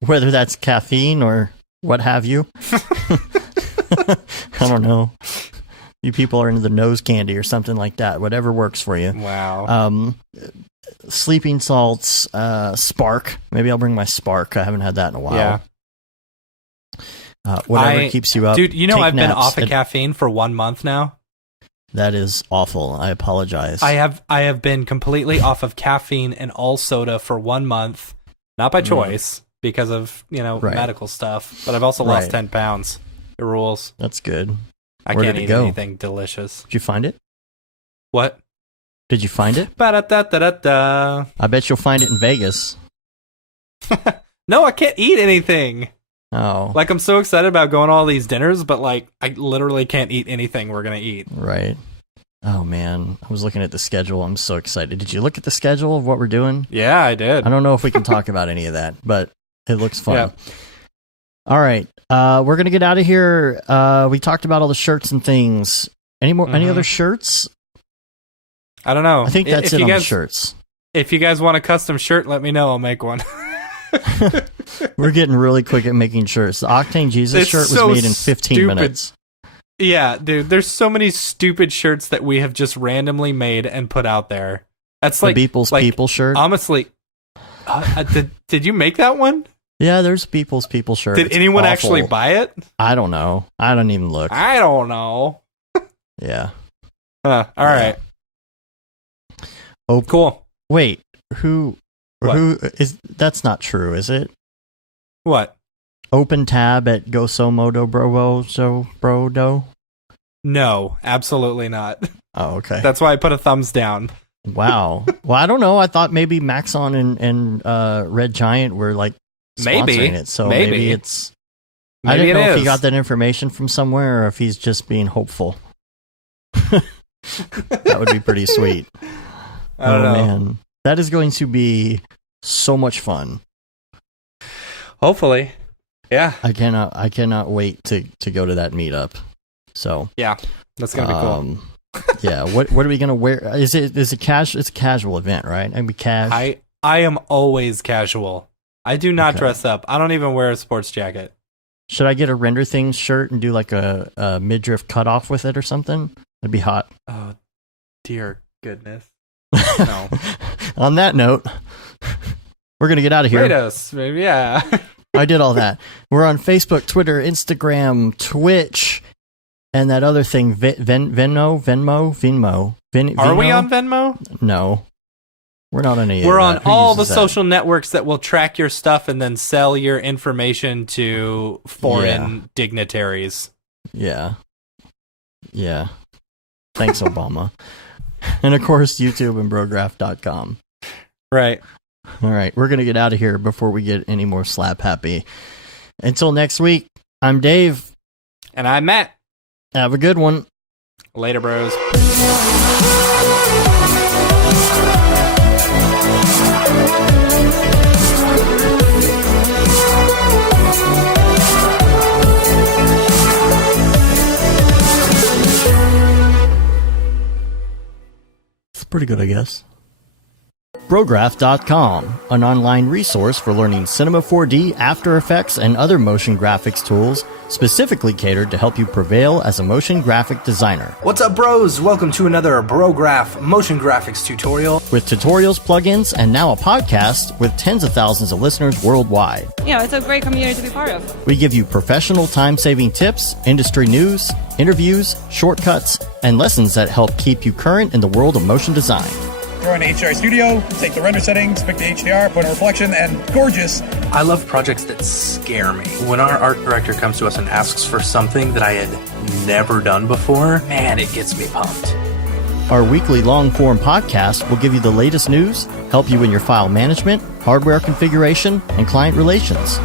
Whether that's caffeine or what have you. I don't know. You people are into the nose candy or something like that. Whatever works for you. Wow. Sleeping salts, Spark. Maybe I'll bring my Spark. I haven't had that in a while. Yeah. Whatever keeps you up. Dude, I've been off of caffeine for 1 month now. That is awful. I apologize. I have been completely off of caffeine and all soda for 1 month. Not by choice, because of, medical stuff. But I've also lost 10 pounds. It rules. That's good. I can't eat anything delicious. Did you find it? What? Did you find it? Ba-da-da-da-da-da. I bet you'll find it in Vegas. No, I can't eat anything. Oh. Like, I'm so excited about going to all these dinners, but, like, I literally can't eat anything we're going to eat. Right. Oh, man. I was looking at the schedule. I'm so excited. Did you look at the schedule of what we're doing? Yeah, I did. I don't know if we can talk about any of that, but it looks fun. Yeah. All right. We're going to get out of here. We talked about all the shirts and things. Any other shirts? I don't know. I think that's it on the shirts. If you guys want a custom shirt, let me know. I'll make one. We're getting really quick at making shirts. The Octane Jesus shirt was made in 15 minutes. Yeah, dude. There's so many stupid shirts that we have just randomly made and put out there. That's the like People's People shirt. Honestly, did you make that one? Yeah, there's People's People shirt. Did anyone actually buy it? I don't know. I don't even look. I don't know. Yeah. All right. Oh, cool. Wait, who is? That's not true, is it? What? Open tab at Gosomodo Brodo? No, absolutely not. Oh, okay. That's why I put a thumbs down. Wow. Well, I don't know. I thought maybe Maxon and Red Giant were like sponsoring it. So maybe it's. I didn't know if he got that information from somewhere or if he's just being hopeful. That would be pretty sweet. I don't know. Man, that is going to be so much fun. Hopefully, yeah. I cannot wait to go to that meetup. So yeah, that's gonna be cool. Yeah. What are we gonna wear? Is it casual? It's a casual event, right? I am always casual. I do not dress up. I don't even wear a sports jacket. Should I get a Render Things shirt and do like a midriff cutoff with it or something? That'd be hot. Oh, dear goodness. No. On that note, we're going to get out of here. Rate us, maybe, yeah. I did all that. We're on Facebook, Twitter, Instagram, Twitch, and that other thing, Venmo. Are we on Venmo? No. We're not on any. We're on all the social networks that will track your stuff and then sell your information to foreign dignitaries. Yeah. Yeah. Thanks, Obama. And of course, YouTube and Brograph.com. Right. All right, we're going to get out of here before we get any more slap happy. Until next week, I'm Dave. And I'm Matt. Have a good one. Later, bros. It's pretty good, I guess. Brograph.com, an online resource for learning Cinema 4D, After Effects, and other motion graphics tools specifically catered to help you prevail as a motion graphic designer. What's up, bros? Welcome to another Brograph motion graphics tutorial. With tutorials, plugins, and now a podcast with tens of thousands of listeners worldwide. Yeah, it's a great community to be part of. We give you professional time-saving tips, industry news, interviews, shortcuts, and lessons that help keep you current in the world of motion design. Throw in HDR Studio, take the render settings, pick the HDR, put in reflection, and gorgeous. I love projects that scare me. When our art director comes to us and asks for something that I had never done before, man, it gets me pumped. Our weekly long-form podcast will give you the latest news, help you in your file management, hardware configuration, and client relations.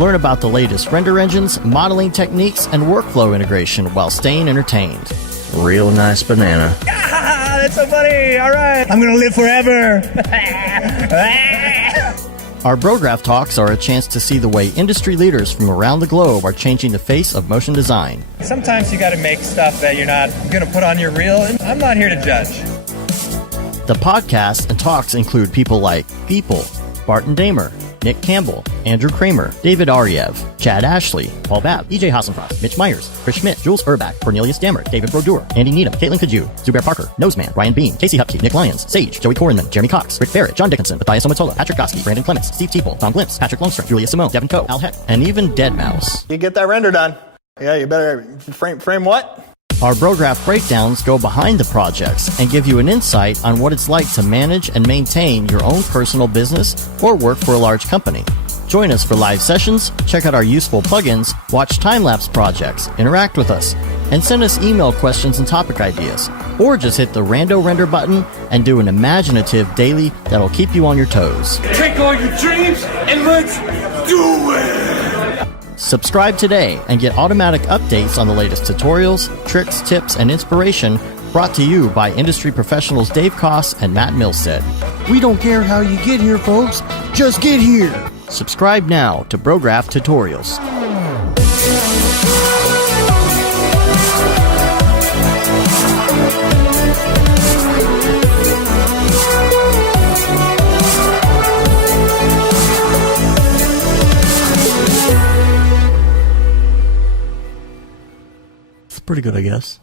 Learn about the latest render engines, modeling techniques, and workflow integration while staying entertained. Real nice banana. Ah, that's so funny. All right. I'm going to live forever. Our Brograph Talks are a chance to see the way industry leaders from around the globe are changing the face of motion design. Sometimes you got to make stuff that you're not going to put on your reel, and I'm not here to judge. The podcast and talks include people like People, Barton Damer, Nick Campbell, Andrew Kramer, David Ariev, Chad Ashley, Paul Babb, EJ Hassenfrost, Mitch Myers, Chris Schmidt, Jules Urbach, Cornelius Dammert, David Brodeur, Andy Needham, Caitlin Kaju, Zubair Parker, Noseman, Ryan Bean, Casey Hupke, Nick Lyons, Sage, Joey Korenman, Jeremy Cox, Rick Barrett, John Dickinson, Matthias Omatola, Patrick Goski, Brandon Clements, Steve Teeple, Tom Glimpse, Patrick Longstream, Julia Simone, Devin Coe, Al Heck, and even Deadmau5. You get that render done. Yeah, you better frame what? Our Brograph breakdowns go behind the projects and give you an insight on what it's like to manage and maintain your own personal business or work for a large company. Join us for live sessions, check out our useful plugins, watch time-lapse projects, interact with us, and send us email questions and topic ideas. Or just hit the Rando Render button and do an imaginative daily that'll keep you on your toes. Take all your dreams and let's do it! Subscribe today and get automatic updates on the latest tutorials, tricks, tips, and inspiration brought to you by industry professionals Dave Koss and Matt Milstead. We don't care how you get here, folks. Just get here. Subscribe now to Brograph Tutorials. It's pretty good, I guess.